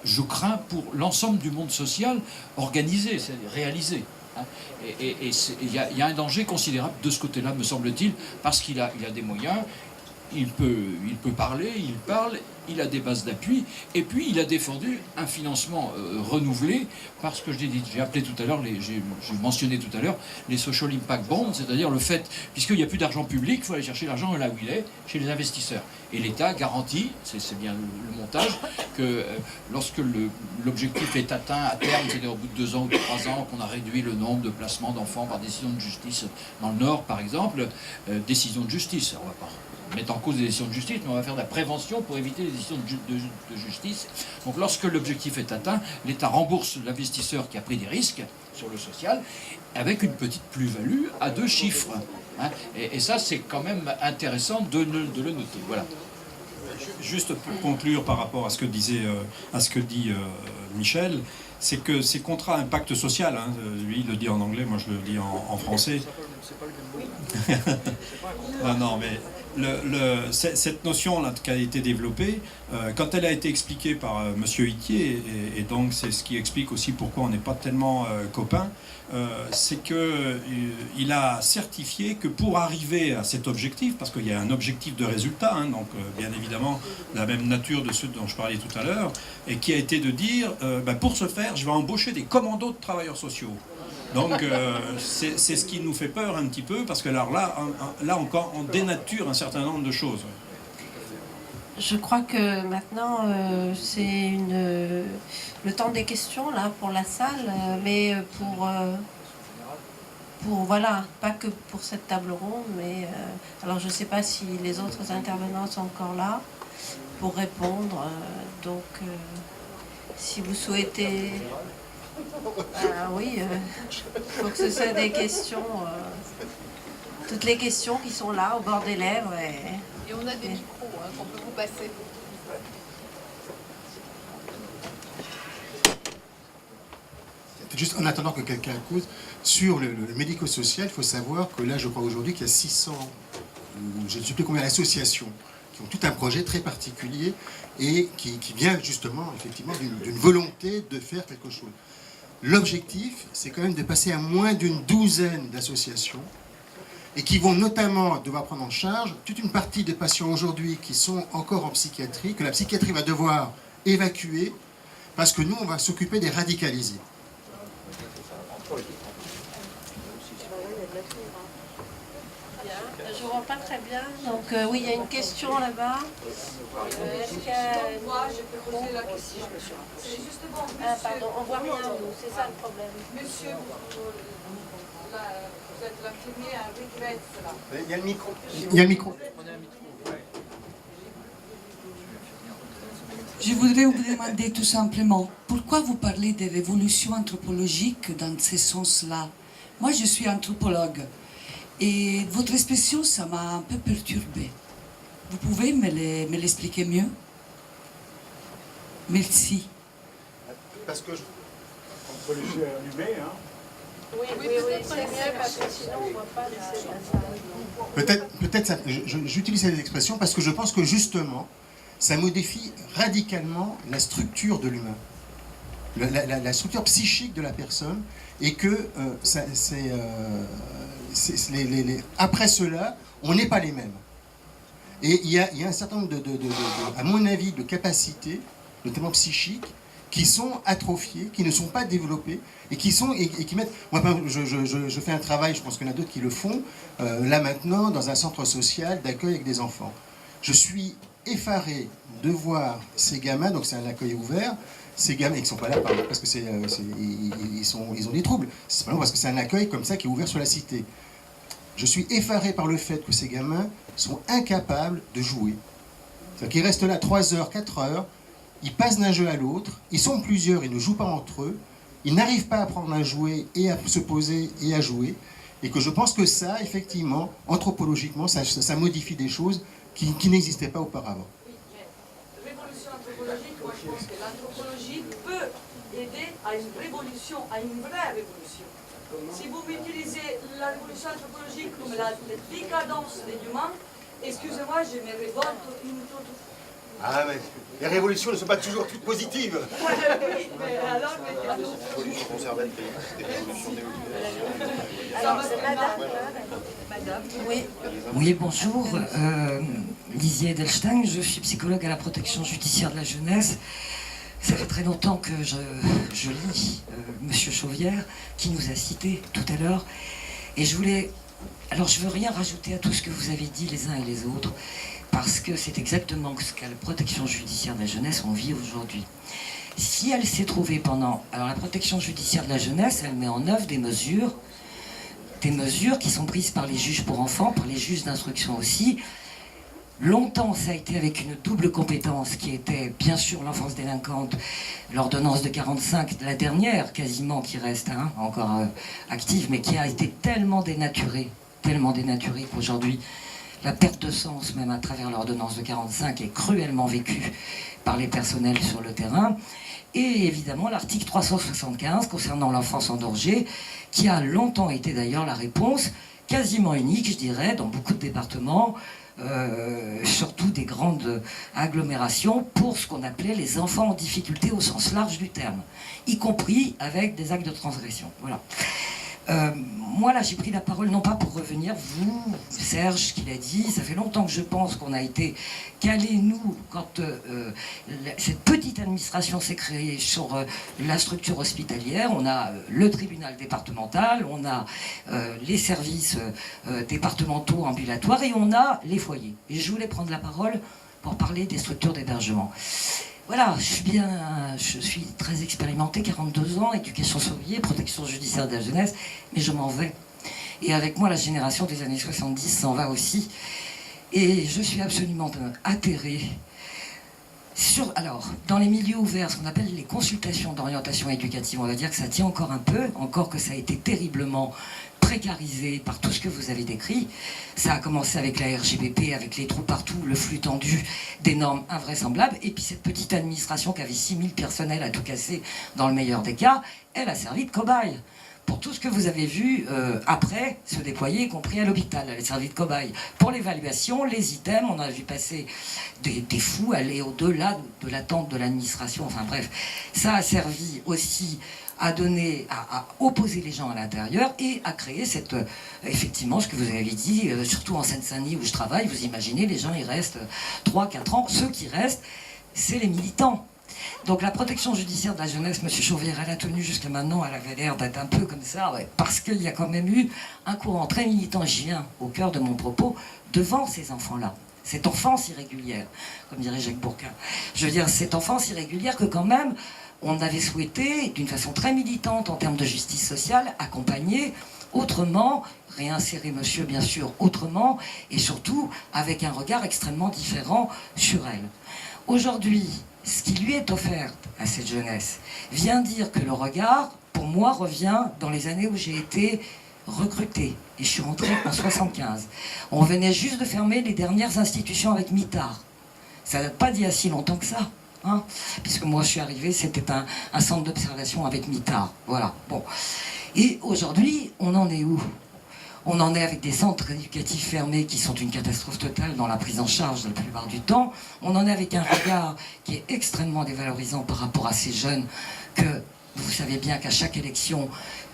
je crains, pour l'ensemble du monde social organisé, c'est-à-dire réalisé. Et il y a un danger considérable de ce côté-là, me semble-t-il, parce qu'il a des moyens, il peut parler, il parle, il a des bases d'appui, et puis il a défendu un financement renouvelé, parce que j'ai appelé tout à l'heure, j'ai mentionné tout à l'heure, les social impact bonds, c'est-à-dire le fait, puisqu'il n'y a plus d'argent public, il faut aller chercher l'argent là où il est, chez les investisseurs. Et l'État garantit, c'est bien le montage, que lorsque l'objectif est atteint à terme, c'est-à-dire au bout de 2 ans ou 3 ans, qu'on a réduit le nombre de placements d'enfants par décision de justice dans le Nord, par exemple, décision de justice, on va pas mettre en cause des décisions de justice, mais on va faire de la prévention pour éviter les décisions de justice. Donc lorsque l'objectif est atteint, l'État rembourse l'investisseur qui a pris des risques sur le social, avec une petite plus-value à 2 chiffres. Hein. Et ça, c'est quand même intéressant de le noter. Voilà. Juste pour conclure par rapport à ce que dit Michel, c'est que ces contrats à impact social, hein, lui il le dit en anglais, moi je le dis en français. Non, mais cette notion-là qui a été développée, quand elle a été expliquée par M. Ittier, et donc c'est ce qui explique aussi pourquoi on n'est pas tellement copains, c'est qu'il a certifié que pour arriver à cet objectif, parce qu'il y a un objectif de résultat, hein, donc bien évidemment la même nature de ceux dont je parlais tout à l'heure, et qui a été de dire, pour ce faire, je vais embaucher des commandos de travailleurs sociaux. Donc c'est ce qui nous fait peur un petit peu, parce que alors là encore, on dénature un certain nombre de choses. Je crois que maintenant, c'est le temps des questions là, pour la salle, mais pour voilà, pas que pour cette table ronde, mais alors je ne sais pas si les autres intervenants sont encore là. pour répondre. Donc, si vous souhaitez... oui, il faut que ce soit des questions... toutes les questions qui sont là, au bord des lèvres. Et on a des micros qu'on peut vous passer. Juste en attendant que quelqu'un cause, sur le médico-social, il faut savoir que là, je crois aujourd'hui qu'il y a 600, je ne sais plus combien d'associations qui ont tout un projet très particulier et qui vient justement, effectivement, d'une volonté de faire quelque chose. L'objectif, c'est quand même de passer à moins d'une douzaine d'associations et qui vont notamment devoir prendre en charge toute une partie des patients aujourd'hui qui sont encore en psychiatrie, que la psychiatrie va devoir évacuer parce que nous, on va s'occuper des radicalisés. Je ne vois pas très bien. Donc oui, il y a une question là-bas. Moi, je peux poser la question. C'est justement, Ah, pardon, on voit rien, nous, c'est ça le problème. monsieur, vous êtes l'infirmier à Regret, là. Il y a le micro. Il y a le micro. Je voudrais vous demander tout simplement, pourquoi vous parlez de révolution anthropologique dans ce sens-là? Moi, je suis anthropologue. Et votre expression, ça m'a un peu perturbée. Vous pouvez me l'expliquer mieux? Merci. Parce que On peut laisser allumer, hein. Oui, c'est mieux parce que sinon on ne voit pas peut-être j'utilise cette expression parce que je pense que justement, ça modifie radicalement la structure de l'humain, la structure psychique de la personne, et que après cela, on n'est pas les mêmes. Et il y a un certain nombre à mon avis, de capacités, notamment psychiques, qui sont atrophiées, qui ne sont pas développées, et qui mettent... Moi, je fais un travail, je pense qu'il y en a d'autres qui le font, là maintenant, dans un centre social d'accueil avec des enfants. Je suis effaré de voir ces gamins, donc c'est un accueil ouvert, ces gamins, ils ne sont pas là parce que ils ont des troubles, c'est pas parce que c'est un accueil comme ça qui est ouvert sur la cité. Je suis effaré par le fait que ces gamins sont incapables de jouer. C'est-à-dire qu'ils restent là 3 heures, 4 heures, ils passent d'un jeu à l'autre, ils sont plusieurs, ils ne jouent pas entre eux, ils n'arrivent pas à apprendre à jouer et à se poser et à jouer, et que je pense que ça, effectivement, anthropologiquement, ça modifie des choses qui n'existaient pas auparavant. Oui, mais révolution anthropologique, moi je pense que l'anthropologie peut aider à une révolution, à une vraie révolution. Si vous utilisez la révolution anthropologique comme la décadence des humains, excusez-moi, je me révolte une toute. Ah mais les révolutions ne sont pas toujours toutes positives. Oui, mais alors... Révolution conservatrice, des révolutions Madame. Oui, bonjour. Lizzie Edelstein, je suis psychologue à la protection judiciaire de la jeunesse. Ça fait très longtemps que je lis Monsieur Chauvière, qui nous a cités tout à l'heure. Et je veux rien rajouter à tout ce que vous avez dit les uns et les autres, parce que c'est exactement ce qu'à la protection judiciaire de la jeunesse on vit aujourd'hui. Si elle s'est trouvée pendant... Alors la protection judiciaire de la jeunesse, elle met en œuvre des mesures qui sont prises par les juges pour enfants, par les juges d'instruction aussi. Longtemps, ça a été avec une double compétence qui était bien sûr l'enfance délinquante, l'ordonnance de 45, la dernière quasiment qui reste encore active, mais qui a été tellement dénaturée qu'aujourd'hui, la perte de sens, même à travers l'ordonnance de 45, est cruellement vécue par les personnels sur le terrain. Et évidemment, l'article 375 concernant l'enfance en danger, qui a longtemps été d'ailleurs la réponse quasiment unique, je dirais, dans beaucoup de départements, surtout des grandes agglomérations, pour ce qu'on appelait les enfants en difficulté au sens large du terme, y compris avec des actes de transgression. Voilà. Moi, là, j'ai pris la parole, non pas pour revenir, vous, Serge, qui l'a dit, ça fait longtemps que je pense qu'on a été calés, nous, quand cette petite administration s'est créée sur la structure hospitalière. On a le tribunal départemental, on a les services départementaux ambulatoires et on a les foyers. Et je voulais prendre la parole pour parler des structures d'hébergement. Voilà, je suis très expérimentée, 42 ans, éducation surveillée, protection judiciaire de la jeunesse, mais je m'en vais. Et avec moi, la génération des années 70 s'en va aussi. Et je suis absolument atterrée Alors, dans les milieux ouverts, ce qu'on appelle les consultations d'orientation éducative, on va dire que ça tient encore un peu, encore que ça a été terriblement précarisé par tout ce que vous avez décrit. Ça a commencé avec la RGPP, avec les trous partout, le flux tendu, des normes invraisemblables, et puis cette petite administration qui avait 6000 personnels à tout casser, dans le meilleur des cas, elle a servi de cobaye pour tout ce que vous avez vu après se déployer, y compris à l'hôpital. Elle a servi de cobaye pour l'évaluation, les items. On a vu passer des fous aller au-delà de l'attente de l'administration. Enfin bref, ça a servi aussi à donner, à opposer les gens à l'intérieur et à créer cette, effectivement, ce que vous avez dit, surtout en Seine-Saint-Denis où je travaille, vous imaginez, les gens, ils restent 3-4 ans. Ceux qui restent, c'est les militants. Donc la protection judiciaire de la jeunesse, M. Chauvière, elle a tenu jusqu'à maintenant, elle avait l'air d'être un peu comme ça, ouais, parce qu'il y a quand même eu un courant très militant, j'y viens au cœur de mon propos, devant ces enfants-là. Cette enfance irrégulière, comme dirait Jacques Bourquin. Je veux dire, cette enfance irrégulière que quand même, on avait souhaité, d'une façon très militante en termes de justice sociale, accompagner autrement, réinsérer monsieur, bien sûr, autrement, et surtout avec un regard extrêmement différent sur elle. Aujourd'hui, ce qui lui est offert à cette jeunesse vient dire que le regard, pour moi, revient dans les années où j'ai été recrutée. Et je suis rentrée en 75. On venait juste de fermer les dernières institutions avec Mitard. Ça date pas d'il y a si longtemps que ça. Hein, puisque moi je suis arrivée, c'était un centre d'observation avec Mitard. Voilà. Bon. Et aujourd'hui, on en est où ? On en est avec des centres éducatifs fermés qui sont une catastrophe totale dans la prise en charge la plupart du temps. On en est avec un regard qui est extrêmement dévalorisant par rapport à ces jeunes que vous savez bien qu'à chaque élection,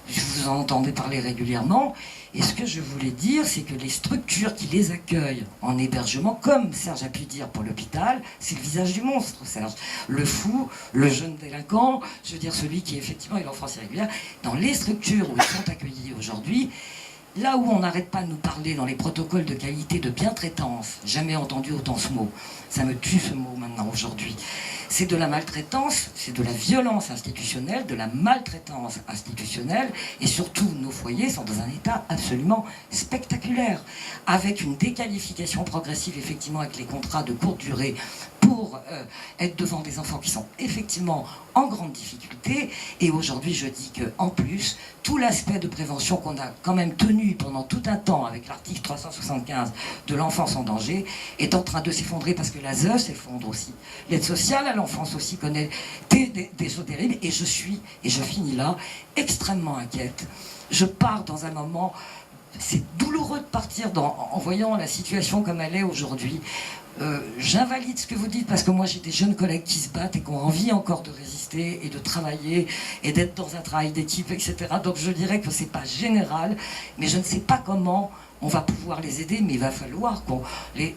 vous en entendez parler régulièrement. Et ce que je voulais dire, c'est que les structures qui les accueillent en hébergement, comme Serge a pu dire pour l'hôpital, c'est le visage du monstre, Serge. Le fou, le jeune délinquant, je veux dire celui qui effectivement est l'enfance irrégulière. Dans les structures où ils sont accueillis aujourd'hui, là où on n'arrête pas de nous parler dans les protocoles de qualité de bientraitance, jamais entendu autant ce mot, ça me tue ce mot maintenant aujourd'hui, c'est de la maltraitance, c'est de la violence institutionnelle, de la maltraitance institutionnelle, et surtout nos foyers sont dans un état absolument spectaculaire, avec une déqualification progressive effectivement avec les contrats de courte durée pour être devant des enfants qui sont effectivement en grande difficulté. Et aujourd'hui, je dis qu'en plus, tout l'aspect de prévention qu'on a quand même tenu pendant tout un temps avec l'article 375 de l'enfance en danger est en train de s'effondrer parce que l'ASE s'effondre aussi. L'aide sociale à l'enfance aussi connaît des choses terribles. Et je finis là, extrêmement inquiète. Je pars dans un moment... C'est douloureux de partir en voyant la situation comme elle est aujourd'hui. J'invalide ce que vous dites parce que moi j'ai des jeunes collègues qui se battent et qui ont envie encore de résister et de travailler et d'être dans un travail d'équipe, etc. Donc je dirais que c'est pas général, mais je ne sais pas comment on va pouvoir les aider, mais il va falloir qu'on les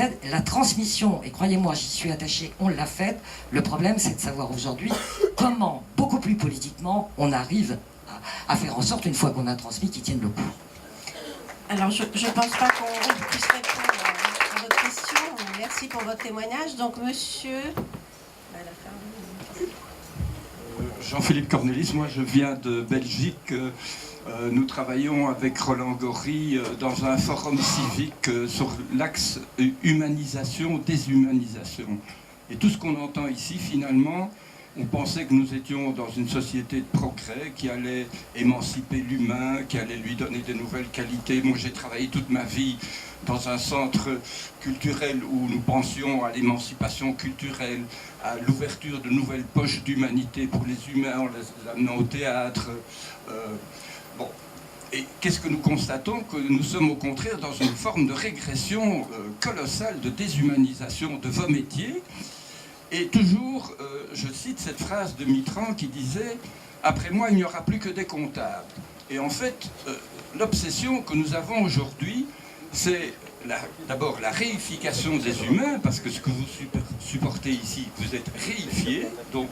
aide. La transmission, et croyez-moi, j'y suis attachée, on l'a faite. Le problème, c'est de savoir aujourd'hui comment, beaucoup plus politiquement, on arrive à faire en sorte, une fois qu'on a transmis, qu'ils tiennent le coup. Alors, je ne pense pas qu'on puisse répondre à votre question. Merci pour votre témoignage. Donc, monsieur... Jean-Philippe Cornelis, moi je viens de Belgique. Nous travaillons avec Roland Gory dans un forum civique sur l'axe humanisation-déshumanisation. Et tout ce qu'on entend ici, finalement, on pensait que nous étions dans une société de progrès qui allait émanciper l'humain, qui allait lui donner de nouvelles qualités. Moi, j'ai travaillé toute ma vie dans un centre culturel où nous pensions à l'émancipation culturelle, à l'ouverture de nouvelles poches d'humanité pour les humains, en les amenant au théâtre. Bon. Et qu'est-ce que nous constatons? Que nous sommes au contraire dans une forme de régression colossale, de déshumanisation de vos métiers. Et toujours, je cite cette phrase de Mitterrand qui disait « Après moi, il n'y aura plus que des comptables ». Et en fait, l'obsession que nous avons aujourd'hui, c'est d'abord la réification des humains, parce que ce que vous supportez ici, vous êtes réifiés, donc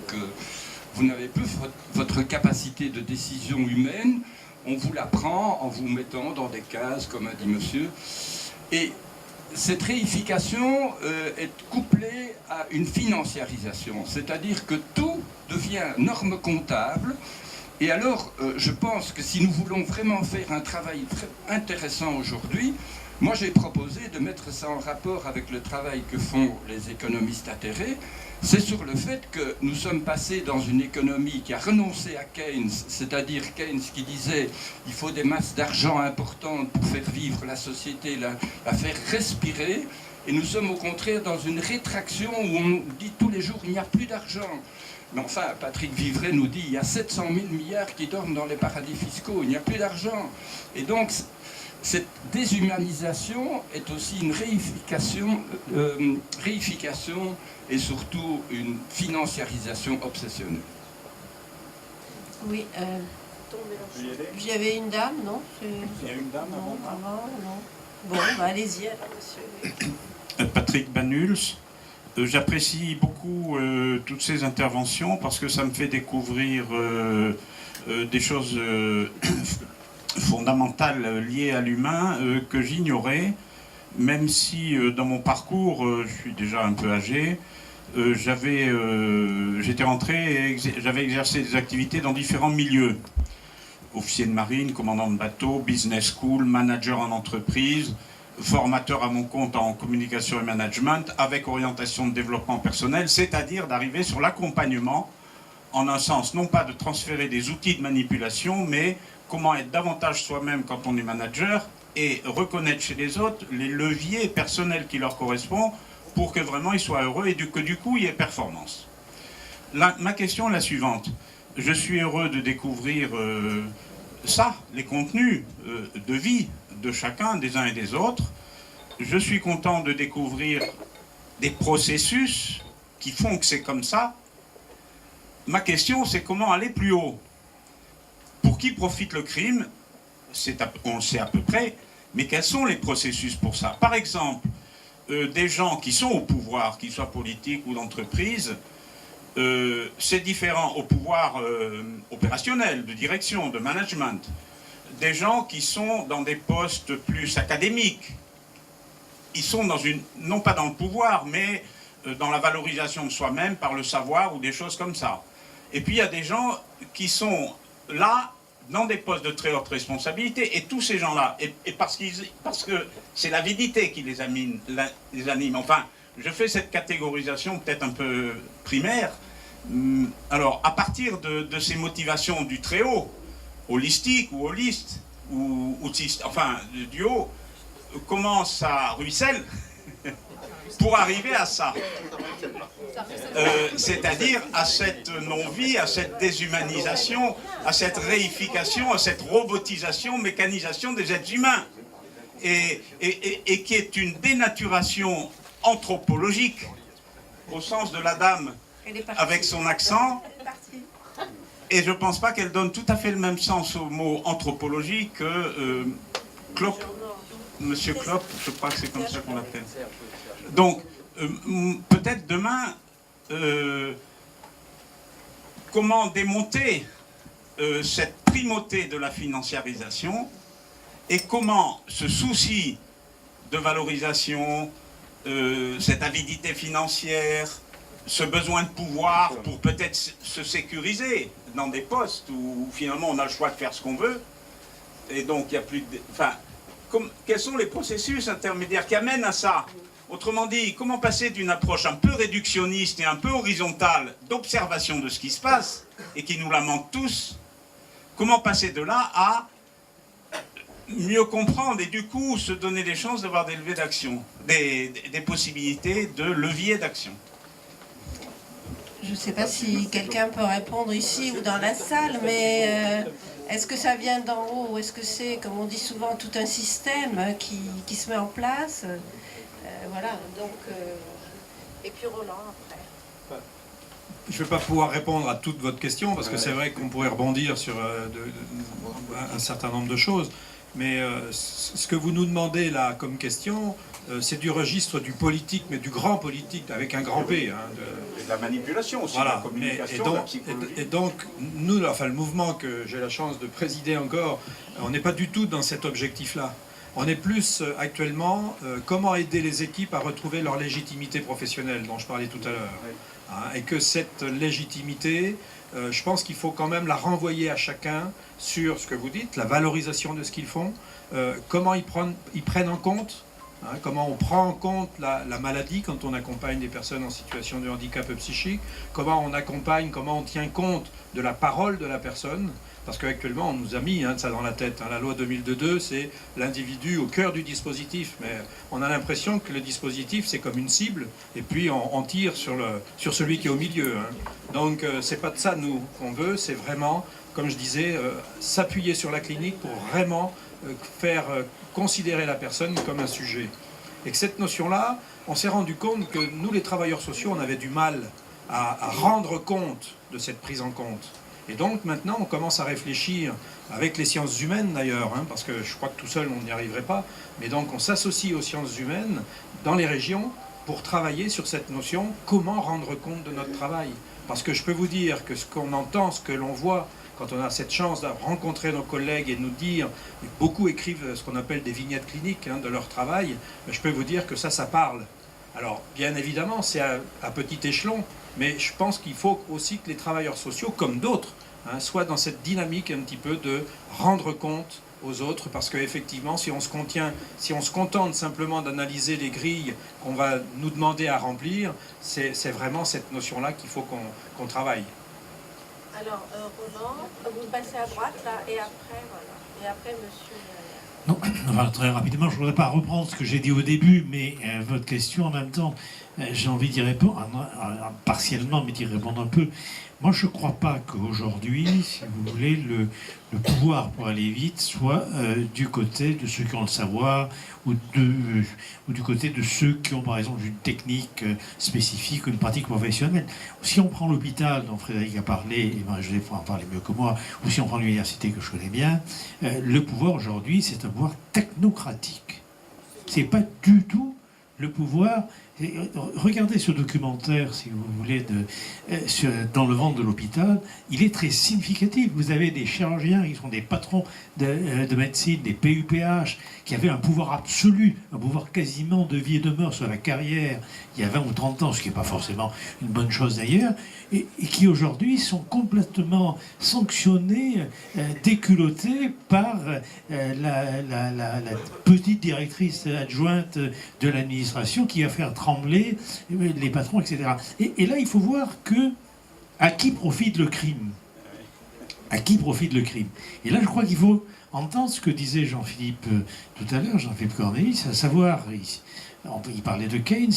vous n'avez plus votre capacité de décision humaine, on vous la prend en vous mettant dans des cases, comme a dit monsieur. Et cette réification est couplée à une financiarisation, c'est-à-dire que tout devient norme comptable. Et alors, je pense que si nous voulons vraiment faire un travail très intéressant aujourd'hui, Moi, j'ai proposé de mettre ça en rapport avec le travail que font les économistes atterrés. C'est sur le fait que nous sommes passés dans une économie qui a renoncé à Keynes, c'est-à-dire Keynes qui disait il faut des masses d'argent importantes pour faire vivre la société, la faire respirer. Et nous sommes au contraire dans une rétraction où on dit tous les jours il n'y a plus d'argent. Mais enfin, Patrick Vivray nous dit il y a 700 000 milliards qui dorment dans les paradis fiscaux, il n'y a plus d'argent. Et donc, cette déshumanisation est aussi une réification et surtout une financiarisation obsessionnelle. Oui, il y avait une dame, non? Il y a une dame Non, avant, non. Bon, bah, allez-y, alors, monsieur. Patrick Banuls. J'apprécie beaucoup toutes ces interventions parce que ça me fait découvrir des choses fondamentales liées à l'humain que j'ignorais, même si dans mon parcours, je suis déjà un peu âgé, j'étais rentré et j'avais exercé des activités dans différents milieux. Officier de marine, commandant de bateau, business school, manager en entreprise, formateur à mon compte en communication et management, avec orientation de développement personnel, c'est-à-dire d'arriver sur l'accompagnement, en un sens, non pas de transférer des outils de manipulation, mais comment être davantage soi-même quand on est manager et reconnaître chez les autres les leviers personnels qui leur correspondent pour que vraiment ils soient heureux et que du coup il y ait performance. Ma question est la suivante. Je suis heureux de découvrir les contenus de vie de chacun, des uns et des autres. Je suis content de découvrir des processus qui font que c'est comme ça. Ma question, c'est comment aller plus haut? Pour qui profite le crime? On le sait à peu près, mais quels sont les processus pour ça? Par exemple, des gens qui sont au pouvoir, qu'ils soient politiques ou d'entreprise, c'est différent au pouvoir opérationnel, de direction, de management. Des gens qui sont dans des postes plus académiques. Ils sont non pas dans le pouvoir, mais dans la valorisation de soi-même par le savoir ou des choses comme ça. Et puis il y a des gens qui sont là dans des postes de très haute responsabilité, et tous ces gens-là, et parce que c'est l'avidité qui les anime. Enfin, je fais cette catégorisation peut-être un peu primaire. Alors, à partir de ces motivations du très haut, holistique ou holiste, enfin du haut, comment ça ruisselle pour arriver à ça, c'est-à-dire à cette non-vie, à cette déshumanisation, à cette réification, à cette robotisation, mécanisation des êtres humains, et qui est une dénaturation anthropologique au sens de la dame avec son accent. Et je ne pense pas qu'elle donne tout à fait le même sens au mot anthropologie que Klopp, Monsieur Klopp, je crois que c'est comme ça qu'on l'appelle. Donc, peut-être demain, comment démonter cette primauté de la financiarisation et comment ce souci de valorisation, cette avidité financière, ce besoin de pouvoir pour peut-être se sécuriser dans des postes où finalement on a le choix de faire ce qu'on veut, et donc il n'y a plus de... Enfin, quels sont les processus intermédiaires qui amènent à ça? Autrement dit, comment passer d'une approche un peu réductionniste et un peu horizontale d'observation de ce qui se passe, et qui nous la manque tous, comment passer de là à mieux comprendre et du coup se donner des chances d'avoir des leviers d'action, des possibilités de levier d'action? Je ne sais pas si quelqu'un peut répondre ici ou dans la salle, mais est-ce que ça vient d'en haut ou est-ce que c'est, comme on dit souvent, tout un système qui se met en place? Voilà, donc... Et puis Roland, après. Je ne vais pas pouvoir répondre à toute votre question, parce que c'est vrai qu'on pourrait rebondir sur un certain nombre de choses. Mais ce que vous nous demandez là comme question, c'est du registre du politique, mais du grand politique, avec un grand P. Hein, Et de la manipulation aussi, voilà. La communication, la psychologie. Et donc, nous, enfin, le mouvement que j'ai la chance de présider encore, on n'est pas du tout dans cet objectif-là. On est plus actuellement comment aider les équipes à retrouver leur légitimité professionnelle dont je parlais tout à l'heure. Hein, et que cette légitimité, je pense qu'il faut quand même la renvoyer à chacun sur ce que vous dites, la valorisation de ce qu'ils font, comment ils prennent en compte, hein, comment on prend en compte la maladie quand on accompagne des personnes en situation de handicap psychique, comment on accompagne, comment on tient compte de la parole de la personne. Parce qu'actuellement, on nous a mis ça dans la tête. La loi 2002, c'est l'individu au cœur du dispositif. Mais on a l'impression que le dispositif, c'est comme une cible. Et puis, on tire sur celui qui est au milieu. Donc, c'est pas de ça, nous, qu'on veut. C'est vraiment, comme je disais, s'appuyer sur la clinique pour vraiment faire considérer la personne comme un sujet. Et que cette notion-là, on s'est rendu compte que nous, les travailleurs sociaux, on avait du mal à rendre compte de cette prise en compte. Et donc maintenant, on commence à réfléchir, avec les sciences humaines d'ailleurs, parce que je crois que tout seul, on n'y arriverait pas, mais donc on s'associe aux sciences humaines dans les régions pour travailler sur cette notion, comment rendre compte de notre travail. Parce que je peux vous dire que ce qu'on entend, ce que l'on voit, quand on a cette chance de rencontrer nos collègues et de nous dire, beaucoup écrivent ce qu'on appelle des vignettes cliniques de leur travail, je peux vous dire que ça parle. Alors, bien évidemment, c'est à petit échelon, mais je pense qu'il faut aussi que les travailleurs sociaux, comme d'autres, soient dans cette dynamique un petit peu de rendre compte aux autres, parce qu'effectivement, si on se contente simplement d'analyser les grilles qu'on va nous demander à remplir, c'est vraiment cette notion-là qu'il faut qu'on travaille. Alors, Roland, vous passez à droite, là, et après, voilà. Et après, monsieur... Non, enfin, très rapidement, je ne voudrais pas reprendre ce que j'ai dit au début, mais votre question en même temps, j'ai envie d'y répondre, partiellement, mais d'y répondre un peu. Moi, je ne crois pas qu'aujourd'hui, si vous voulez, le pouvoir pour aller vite soit du côté de ceux qui ont le savoir ou du côté de ceux qui ont, par exemple, une technique spécifique ou une pratique professionnelle. Si on prend l'hôpital dont Frédéric a parlé, et ben, je vais en parler mieux que moi, ou si on prend l'université que je connais bien, le pouvoir aujourd'hui, c'est un pouvoir technocratique. C'est pas du tout le pouvoir... Regardez ce documentaire, si vous voulez, dans le ventre de l'hôpital. Il est très significatif. Vous avez des chirurgiens qui sont des patrons de médecine, des PUPH, qui avaient un pouvoir absolu, un pouvoir quasiment de vie et de mort sur la carrière il y a 20 ou 30 ans, ce qui n'est pas forcément une bonne chose d'ailleurs, et qui aujourd'hui sont complètement sanctionnés, déculottés par la petite directrice adjointe de l'administration qui va faire trembler les patrons, etc. Et là, il faut voir à qui profite le crime. À qui profite le crime. Et là, je crois qu'il faut entendre ce que disait Jean-Philippe tout à l'heure, Jean-Philippe Cornelis, à savoir, il parlait de Keynes.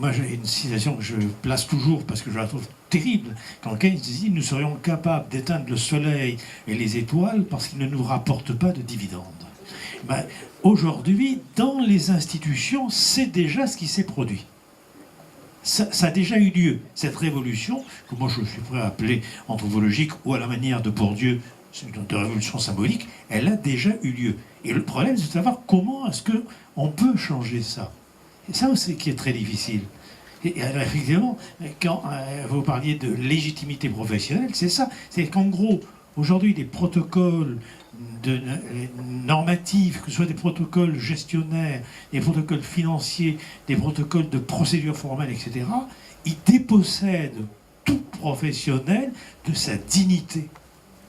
Moi, j'ai une citation que je place toujours parce que je la trouve terrible. Quand Keynes dit « Nous serions capables d'éteindre le soleil et les étoiles parce qu'ils ne nous rapportent pas de dividendes ». Ben, aujourd'hui, dans les institutions, c'est déjà ce qui s'est produit. Ça a déjà eu lieu. Cette révolution, que moi je suis prêt à appeler anthropologique ou à la manière de Bourdieu, de révolution symbolique, elle a déjà eu lieu. Et le problème, c'est de savoir comment est-ce qu'on peut changer ça. Et ça aussi qui est très difficile. Et effectivement, quand vous parliez de légitimité professionnelle, c'est ça. C'est qu'en gros, aujourd'hui, des protocoles normatifs, que ce soit des protocoles gestionnaires, des protocoles financiers, des protocoles de procédure formelle, etc., ils dépossèdent tout professionnel de sa dignité.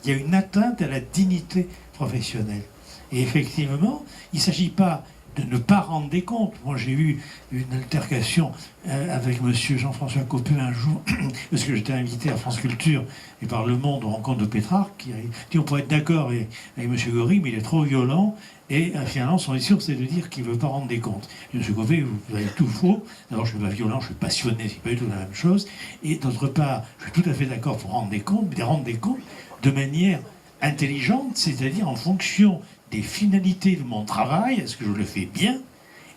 Il y a une atteinte à la dignité professionnelle. Et effectivement, il ne s'agit pas de ne pas rendre des comptes. Moi, j'ai eu une altercation avec M. Jean-François Copé un jour, parce que j'étais invité à France Culture et par Le Monde aux rencontres de Pétrarque, qui a dit on pourrait être d'accord avec M. Gori, mais il est trop violent. Et finalement, son mission, c'est de dire qu'il ne veut pas rendre des comptes. Et M. Copé, vous avez tout faux. D'abord, je ne suis pas violent, je suis passionné, c'est pas du tout la même chose. Et d'autre part, je suis tout à fait d'accord pour rendre des comptes, mais rendre des comptes de manière intelligente, c'est-à-dire en fonction des finalités de mon travail, est-ce que je le fais bien,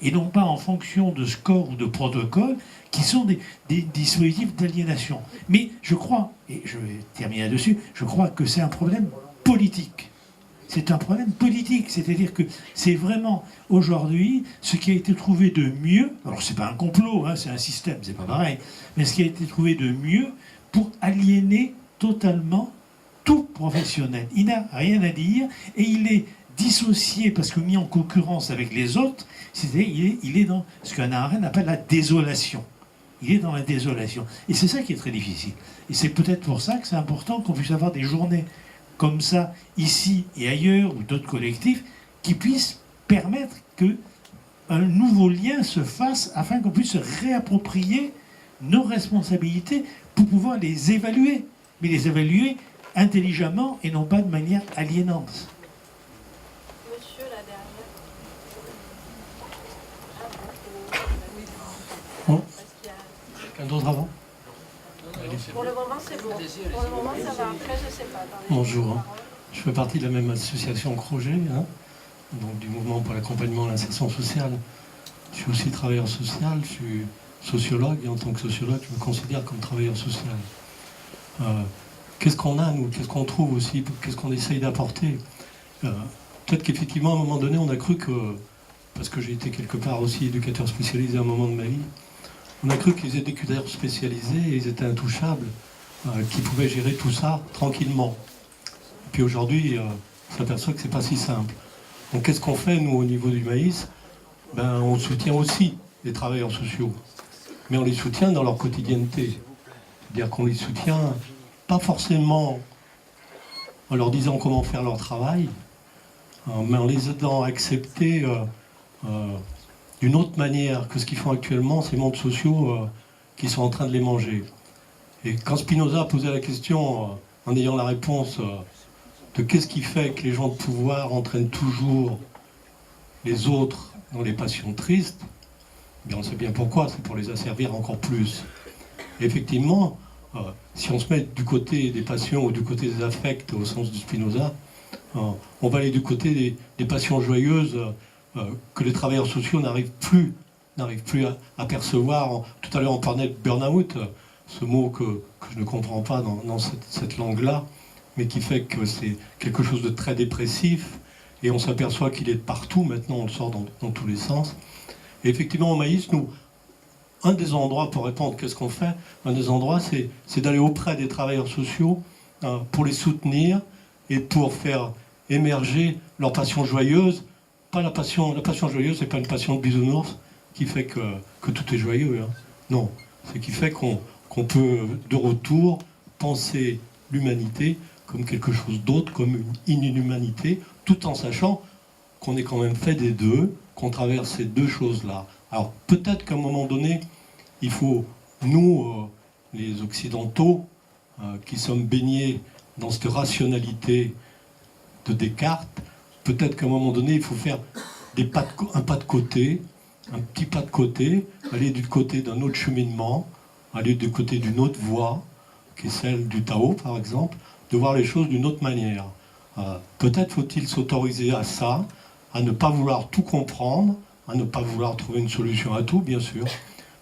et non pas en fonction de scores ou de protocoles qui sont des dispositifs d'aliénation. Mais je crois, et je vais terminer là-dessus, je crois que c'est un problème politique. C'est un problème politique, c'est-à-dire que c'est vraiment aujourd'hui ce qui a été trouvé de mieux, alors c'est pas un complot, c'est un système, c'est pas pareil, mais ce qui a été trouvé de mieux pour aliéner totalement tout professionnel. Il n'a rien à dire et il est dissocié parce que mis en concurrence avec les autres, il est dans ce qu'Hannah Arendt appelle la désolation. Il est dans la désolation. Et c'est ça qui est très difficile. Et c'est peut-être pour ça que c'est important qu'on puisse avoir des journées comme ça, ici et ailleurs, ou d'autres collectifs, qui puissent permettre qu'un nouveau lien se fasse afin qu'on puisse se réapproprier nos responsabilités pour pouvoir les évaluer. Mais les évaluer intelligemment et non pas de manière aliénante. Monsieur, là derrière. Bon. Quelqu'un d'autre avant? Pour le moment, c'est bon. Pour le moment, ça va. Après, je sais pas. Bonjour. Je fais partie de la même association que Roger, donc du mouvement pour l'accompagnement et l'insertion sociale. Je suis aussi travailleur social, je suis sociologue, et en tant que sociologue, je me considère comme travailleur social. Qu'est-ce qu'on a, nous? Qu'est-ce qu'on trouve aussi? Qu'est-ce qu'on essaye d'apporter? Peut-être qu'effectivement, à un moment donné, on a cru que, parce que j'ai été quelque part aussi éducateur spécialisé à un moment de ma vie, on a cru que les éducateurs spécialisés, ils étaient intouchables, qu'ils pouvaient gérer tout ça tranquillement. Et puis aujourd'hui, on s'aperçoit que c'est pas si simple. Donc qu'est-ce qu'on fait, nous, au niveau du maïs? On soutient aussi les travailleurs sociaux, mais on les soutient dans leur quotidienneté. C'est-à-dire qu'on les soutient pas forcément en leur disant comment faire leur travail, mais en les aidant à accepter d'une autre manière que ce qu'ils font actuellement, ces mondes sociaux qui sont en train de les manger. Et quand Spinoza a posé la question, en ayant la réponse de qu'est-ce qui fait que les gens de pouvoir entraînent toujours les autres dans les passions tristes, on sait bien pourquoi, c'est pour les asservir encore plus. Et effectivement, si on se met du côté des passions ou du côté des affects au sens de Spinoza, on va aller du côté des passions joyeuses que les travailleurs sociaux n'arrivent plus à percevoir. Tout à l'heure on parlait de burn-out, ce mot que je ne comprends pas dans cette langue-là, mais qui fait que c'est quelque chose de très dépressif, et on s'aperçoit qu'il est de partout, maintenant on le sort dans tous les sens. Et effectivement au Maïs, nous, un des endroits pour répondre qu'est-ce qu'on fait, un des endroits c'est d'aller auprès des travailleurs sociaux pour les soutenir et pour faire émerger leur passion joyeuse. Pas la passion joyeuse, c'est pas une passion de bisounours qui fait que tout est joyeux. Non, c'est qui fait qu'on peut de retour penser l'humanité comme quelque chose d'autre, comme une inhumanité, tout en sachant qu'on est quand même fait des deux, qu'on traverse ces deux choses-là. Alors peut-être qu'à un moment donné, il faut, nous, les Occidentaux, qui sommes baignés dans cette rationalité de Descartes, peut-être qu'à un moment donné, il faut faire un pas de côté, un petit pas de côté, aller du côté d'un autre cheminement, aller du côté d'une autre voie, qui est celle du Tao, par exemple, de voir les choses d'une autre manière. Peut-être faut-il s'autoriser à ça, à ne pas vouloir tout comprendre, à ne pas vouloir trouver une solution à tout, bien sûr,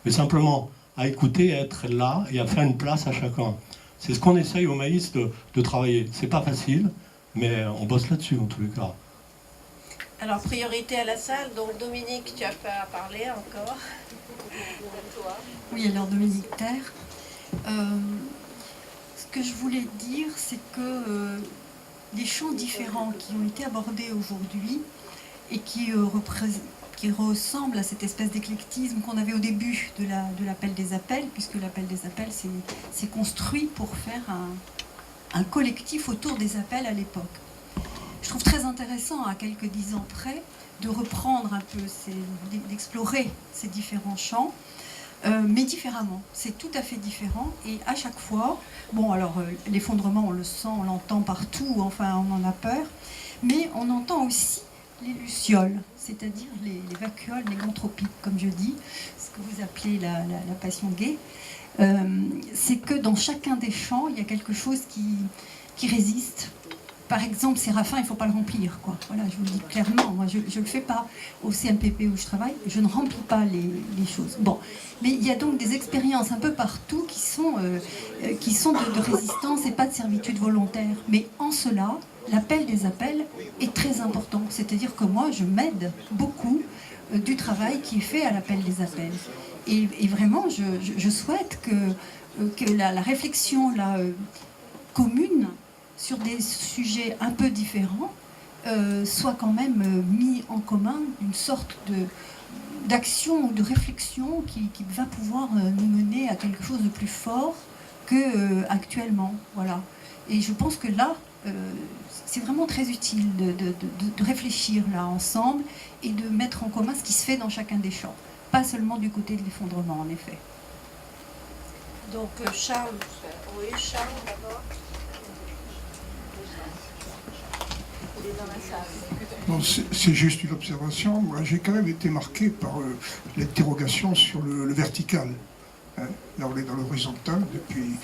mais simplement à écouter, à être là et à faire une place à chacun. C'est ce qu'on essaye au Maïs de travailler. C'est pas facile, mais on bosse là-dessus en tous les cas. Alors, priorité à la salle. Donc, Dominique, tu as pas à parler encore. Oui, alors Dominique Terre. Ce que je voulais dire, c'est que les champs différents qui ont été abordés aujourd'hui et qui ressemblent à cette espèce d'éclectisme qu'on avait au début de l'appel des appels, puisque l'appel des appels s'est construit pour faire un collectif autour des appels à l'époque. Je trouve très intéressant, à quelques 10 ans près, de reprendre un peu, d'explorer ces différents champs, mais différemment. C'est tout à fait différent, et à chaque fois, bon alors l'effondrement on le sent, on l'entend partout, enfin on en a peur, mais on entend aussi les lucioles, c'est-à-dire les vacuoles négantropiques, comme je dis, ce que vous appelez la passion gay. C'est que dans chacun des champs, il y a quelque chose qui résiste. Par exemple, Séraphin, il ne faut pas le remplir, quoi. Voilà, je vous le dis clairement. Moi, je ne le fais pas au CMPP où je travaille. Je ne remplis pas les choses. Bon, mais il y a donc des expériences un peu partout qui sont de résistance et pas de servitude volontaire. Mais en cela, l'appel des appels est très important. C'est-à-dire que moi, je m'aide beaucoup du travail qui est fait à l'appel des appels. Et vraiment, je souhaite que la réflexion commune sur des sujets un peu différents soit quand même mis en commun, une sorte d'action ou de réflexion qui va pouvoir nous mener à quelque chose de plus fort qu'actuellement. Voilà. Et je pense que là, c'est vraiment très utile de réfléchir là ensemble et de mettre en commun ce qui se fait dans chacun des champs. Pas seulement du côté de l'effondrement, en effet. Donc Charles, oui, Charles d'abord. Il est dans la salle. Non, c'est juste une observation. Moi, j'ai quand même été marqué par l'interrogation sur le vertical. Hein. Là, on est dans l'horizontal depuis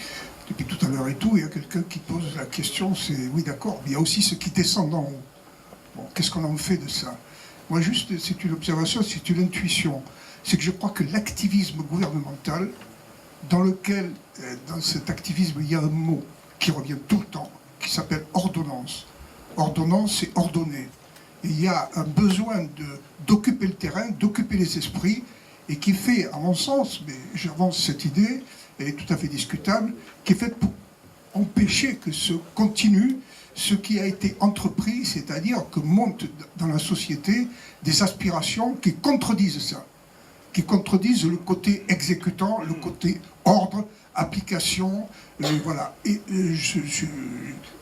tout à l'heure et tout. Il y a quelqu'un qui pose la question, c'est oui, d'accord, mais il y a aussi ceux qui descendent d'en haut. Bon, qu'est-ce qu'on en fait de ça? Moi, juste, c'est une observation, c'est une intuition. C'est que je crois que l'activisme gouvernemental, dans lequel, dans cet activisme, il y a un mot qui revient tout le temps, qui s'appelle ordonnance. Ordonnance, c'est ordonner. Et il y a un besoin d'occuper le terrain, d'occuper les esprits, et qui fait, à mon sens, mais j'avance cette idée, elle est tout à fait discutable, qui est faite pour empêcher que se continue ce qui a été entrepris, c'est-à-dire que montent dans la société des aspirations qui contredisent ça, qui contredisent le côté exécutant, le côté ordre, application, voilà. Et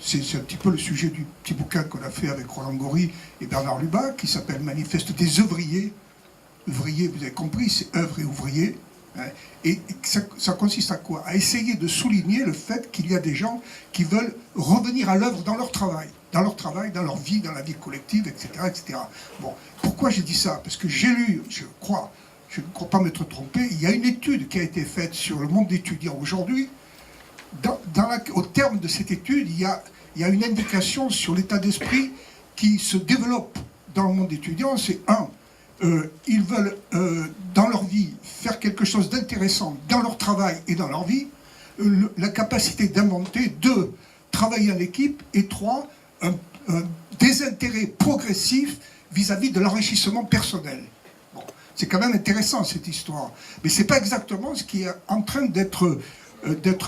c'est un petit peu le sujet du petit bouquin qu'on a fait avec Roland Gori et Bernard Lubat, qui s'appelle Manifeste des ouvriers. Ouvrier, vous avez compris, c'est œuvre et ouvrier. Hein. Et ça consiste à quoi? À essayer de souligner le fait qu'il y a des gens qui veulent revenir à l'œuvre dans leur travail, dans leur vie, dans la vie collective, etc., etc. Bon, pourquoi j'ai dit ça? Parce que j'ai lu, je ne crois pas m'être trompé, il y a une étude qui a été faite sur le monde étudiant aujourd'hui. Au terme de cette étude, il y a une indication sur l'état d'esprit qui se développe dans le monde étudiant. C'est ils veulent, dans leur vie, faire quelque chose d'intéressant dans leur travail et dans leur vie, la capacité d'inventer, 2, travailler en équipe, et 3, un désintérêt progressif vis-à-vis de l'enrichissement personnel. Bon, c'est quand même intéressant cette histoire, mais c'est pas exactement ce qui est en train d'être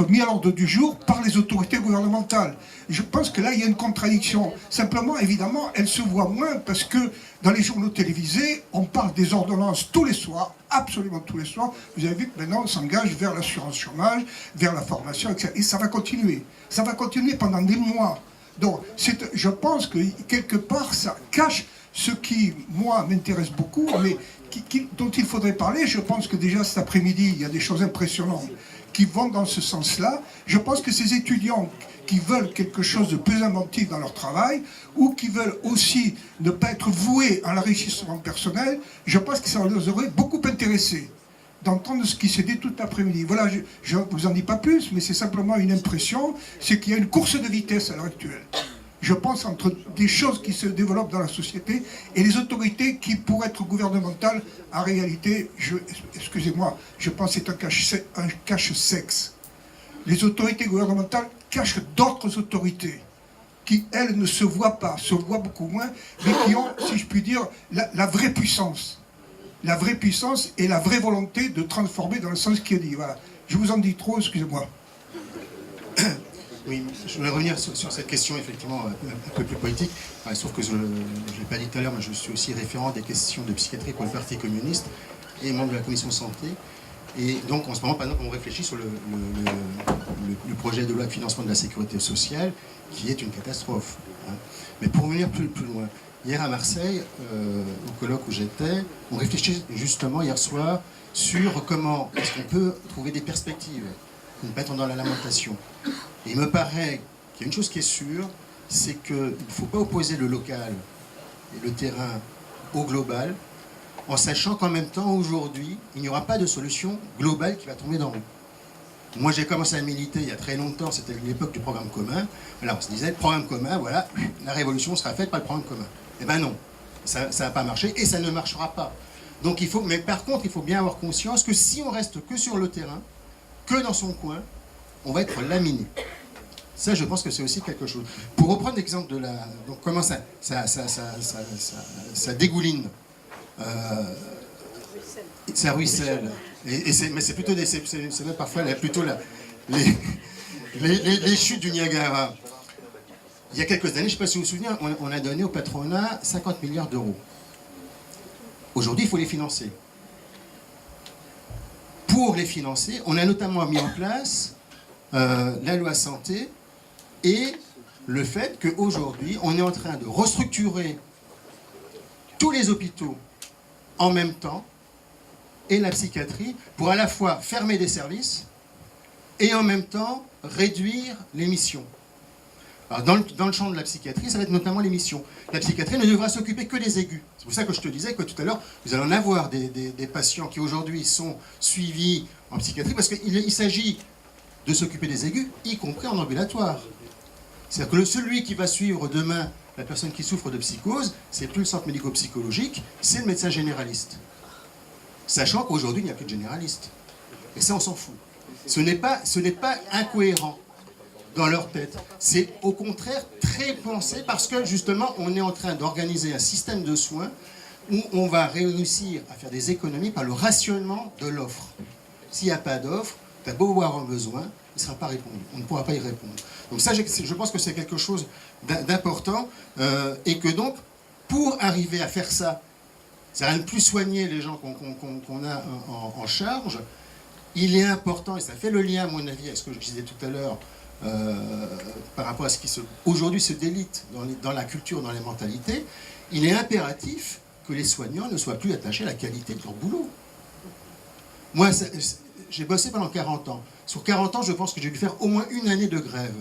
mis à l'ordre du jour par les autorités gouvernementales. Je pense que là, il y a une contradiction. Simplement, évidemment, elle se voit moins parce que dans les journaux télévisés, on parle des ordonnances tous les soirs, absolument tous les soirs. Vous avez vu que maintenant, on s'engage vers l'assurance chômage, vers la formation, etc. Et ça va continuer. Ça va continuer pendant des mois. Donc, je pense que quelque part, ça cache ce qui, moi, m'intéresse beaucoup, mais dont il faudrait parler. Je pense que déjà cet après-midi, il y a des choses impressionnantes qui vont dans ce sens-là. Je pense que ces étudiants qui veulent quelque chose de plus inventif dans leur travail, ou qui veulent aussi ne pas être voués à l'enrichissement personnel, je pense que ça les aurait beaucoup intéressés d'entendre ce qui s'est dit tout l'après-midi. Voilà, je ne vous en dis pas plus, mais c'est simplement une impression, c'est qu'il y a une course de vitesse à l'heure actuelle. Je pense entre des choses qui se développent dans la société et les autorités qui, pour être gouvernementales, en réalité, excusez-moi, je pense que c'est un cache-sexe. Les autorités gouvernementales cachent d'autres autorités qui, elles, ne se voient pas, se voient beaucoup moins, mais qui ont, si je puis dire, la vraie puissance. La vraie puissance et la vraie volonté de transformer dans le sens qui est dit. Voilà. Je vous en dis trop, excusez-moi. Oui, je voudrais revenir sur cette question effectivement un peu plus politique. Sauf que je ne l'ai pas dit tout à l'heure, mais je suis aussi référent des questions de psychiatrie pour le Parti communiste et membre de la commission santé. Et donc en ce moment, par exemple, on réfléchit sur le projet de loi de financement de la sécurité sociale, qui est une catastrophe. Hein. Mais pour venir plus loin, hier à Marseille, au colloque où j'étais, on réfléchit justement hier soir sur comment est-ce qu'on peut trouver des perspectives, ne pas être dans la lamentation. Et il me paraît qu'il y a une chose qui est sûre, c'est qu'il ne faut pas opposer le local et le terrain au global, en sachant qu'en même temps, aujourd'hui, il n'y aura pas de solution globale qui va tomber d'en haut. Moi, j'ai commencé à militer il y a très longtemps, c'était l'époque du programme commun. Alors, on se disait, le programme commun, voilà, la révolution sera faite par le programme commun. Eh bien non, ça n'a pas marché et ça ne marchera pas. Donc, mais par contre, il faut bien avoir conscience que si on reste que sur le terrain, que dans son coin, on va être laminé. Ça, je pense que c'est aussi quelque chose. Pour reprendre l'exemple de donc comment ça dégouline, ça ruisselle. Mais c'est plutôt c'est même parfois plutôt les chutes du Niagara. il y a quelques années, je ne sais pas si vous vous souvenez, on a donné au patronat 50 milliards d'euros. Aujourd'hui, il faut les financer. Pour les financer, on a notamment mis en place la loi santé et le fait qu'aujourd'hui, on est en train de restructurer tous les hôpitaux en même temps et la psychiatrie pour à la fois fermer des services et en même temps réduire les missions. Alors dans le champ de la psychiatrie, ça va être notamment les missions. La psychiatrie ne devra s'occuper que des aigus. C'est pour ça que je te disais que tout à l'heure, vous allez en avoir des patients qui aujourd'hui sont suivis en psychiatrie parce qu'il s'agit de s'occuper des aigus, y compris en ambulatoire. C'est-à-dire que celui qui va suivre demain la personne qui souffre de psychose, c'est plus le centre médico-psychologique, c'est le médecin généraliste. Sachant qu'aujourd'hui, il n'y a plus de généraliste. Et ça, on s'en fout. Ce n'est pas incohérent dans leur tête. C'est au contraire très pensé parce que justement, on est en train d'organiser un système de soins où on va réussir à faire des économies par le rationnement de l'offre. S'il n'y a pas d'offre, tu as beau avoir un besoin, il ne sera pas répondu. On ne pourra pas y répondre. Donc ça, je pense que c'est quelque chose d'important et que donc, pour arriver à faire ça, c'est rien de plus soigner les gens qu'on a en charge, il est important, et ça fait le lien, à mon avis, avec ce que je disais tout à l'heure, par rapport à ce qui aujourd'hui se délite dans la culture, dans les mentalités, il est impératif que les soignants ne soient plus attachés à la qualité de leur boulot. Moi, j'ai bossé pendant 40 ans. Sur 40 ans, je pense que j'ai dû faire au moins une année de grève.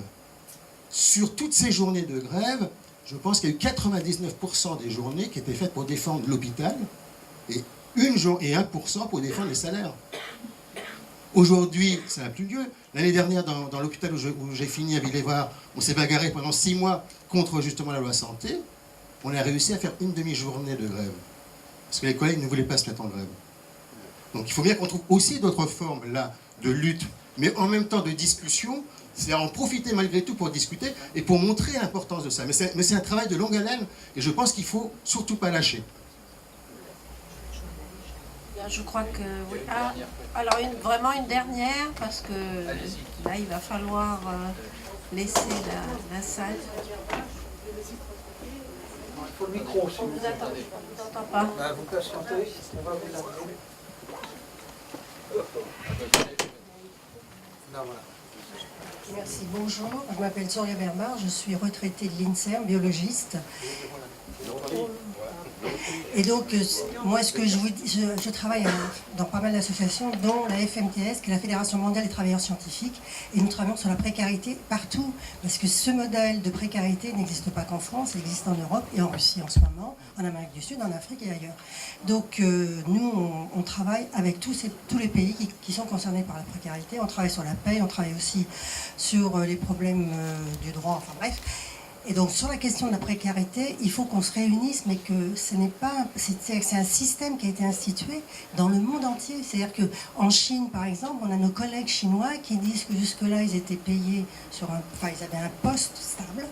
Sur toutes ces journées de grève, je pense qu'il y a eu 99% des journées qui étaient faites pour défendre l'hôpital et 1% pour défendre les salaires. Aujourd'hui, ça n'a plus lieu. L'année dernière, dans l'hôpital où j'ai fini à Villévar, on s'est bagarré pendant 6 mois contre justement la loi santé. On a réussi à faire une demi-journée de grève. Parce que les collègues ne voulaient pas se mettre en grève. Donc il faut bien qu'on trouve aussi d'autres formes là de lutte, mais en même temps de discussion. C'est à en profiter malgré tout pour discuter et pour montrer l'importance de ça. Mais c'est un travail de longue haleine et je pense qu'il ne faut surtout pas lâcher. Je crois que oui. Ah, alors vraiment une dernière, parce que là il va falloir laisser la salle. Il faut le micro. Si on vous attend, on ne vous entend pas. Vous patientez, on va vous l'amener. Là, voilà. Merci, bonjour. Je m'appelle Soria Bernard, je suis retraitée de l'INSERM, biologiste. Et donc, moi, ce que je travaille dans pas mal d'associations, dont la FMTS, qui est la Fédération mondiale des travailleurs scientifiques, et nous travaillons sur la précarité partout, parce que ce modèle de précarité n'existe pas qu'en France, il existe en Europe et en Russie en ce moment, en Amérique du Sud, en Afrique et ailleurs. Donc, nous, on travaille avec tous les pays qui sont concernés par la précarité, on travaille sur la paie, on travaille aussi sur les problèmes du droit, enfin bref. Et donc sur la question de la précarité, il faut qu'on se réunisse, mais que ce n'est pas, c'est un système qui a été institué dans le monde entier. C'est-à-dire qu'en Chine, par exemple, on a nos collègues chinois qui disent que jusque-là, ils étaient payés ils avaient un poste stable,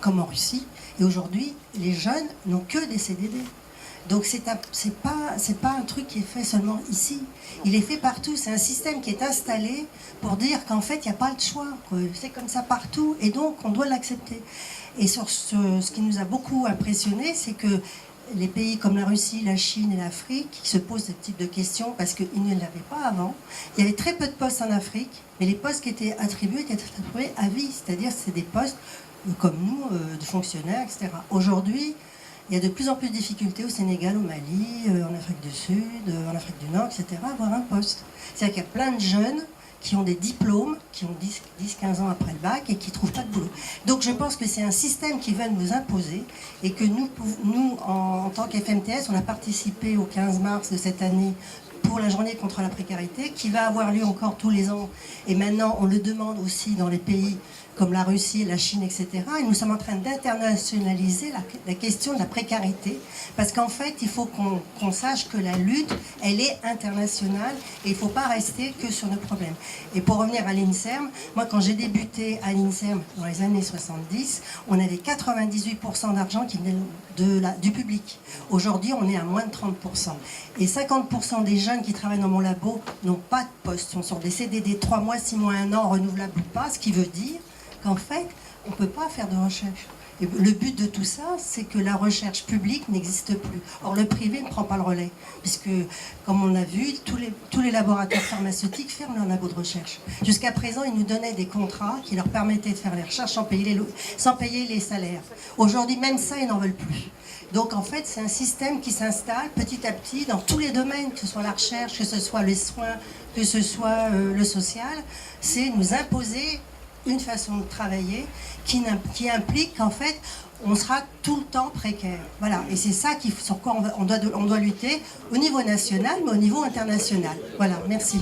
comme en Russie. Et aujourd'hui, les jeunes n'ont que des CDD. Donc c'est pas un truc qui est fait seulement ici. Il est fait partout. C'est un système qui est installé pour dire qu'en fait, il n'y a pas de choix. C'est comme ça partout, et donc on doit l'accepter. Et sur ce qui nous a beaucoup impressionné, c'est que les pays comme la Russie, la Chine et l'Afrique qui se posent ce type de questions parce qu'ils ne l'avaient pas avant. Il y avait très peu de postes en Afrique, mais les postes qui étaient attribués à vie, c'est-à-dire c'est des postes comme nous, de fonctionnaires, etc. Aujourd'hui, il y a de plus en plus de difficultés au Sénégal, au Mali, en Afrique du Sud, en Afrique du Nord, etc., à avoir un poste. C'est-à-dire qu'il y a plein de jeunes qui ont des diplômes, qui ont 10-15 ans après le bac et qui ne trouvent pas de boulot. Donc je pense que c'est un système qui va nous imposer et que nous en tant qu'FMTS, on a participé au 15 mars de cette année pour la journée contre la précarité, qui va avoir lieu encore tous les ans. Et maintenant, on le demande aussi dans les pays comme la Russie, la Chine, etc. Et nous sommes en train d'internationaliser la question de la précarité, parce qu'en fait, il faut qu'on sache que la lutte, elle est internationale, et il ne faut pas rester que sur nos problèmes. Et pour revenir à l'INSERM, moi, quand j'ai débuté à l'INSERM dans les années 70, on avait 98% d'argent qui venait du public. Aujourd'hui, on est à moins de 30%. Et 50% des jeunes qui travaillent dans mon labo n'ont pas de poste, sont sur des CDD 3 mois, 6 mois, 1 an, renouvelables ou pas, ce qui veut dire qu'en fait, on ne peut pas faire de recherche. Et le but de tout ça, c'est que la recherche publique n'existe plus. Or, le privé ne prend pas le relais, puisque, comme on a vu, tous les laboratoires pharmaceutiques ferment leurs labos de recherche. Jusqu'à présent, ils nous donnaient des contrats qui leur permettaient de faire les recherches sans payer les salaires. Aujourd'hui, même ça, ils n'en veulent plus. Donc, en fait, c'est un système qui s'installe petit à petit dans tous les domaines, que ce soit la recherche, que ce soit les soins, que ce soit le social. C'est nous imposer une façon de travailler qui implique qu'en fait, on sera tout le temps précaire. Voilà, et c'est ça sur quoi on doit lutter au niveau national, mais au niveau international. Voilà, merci.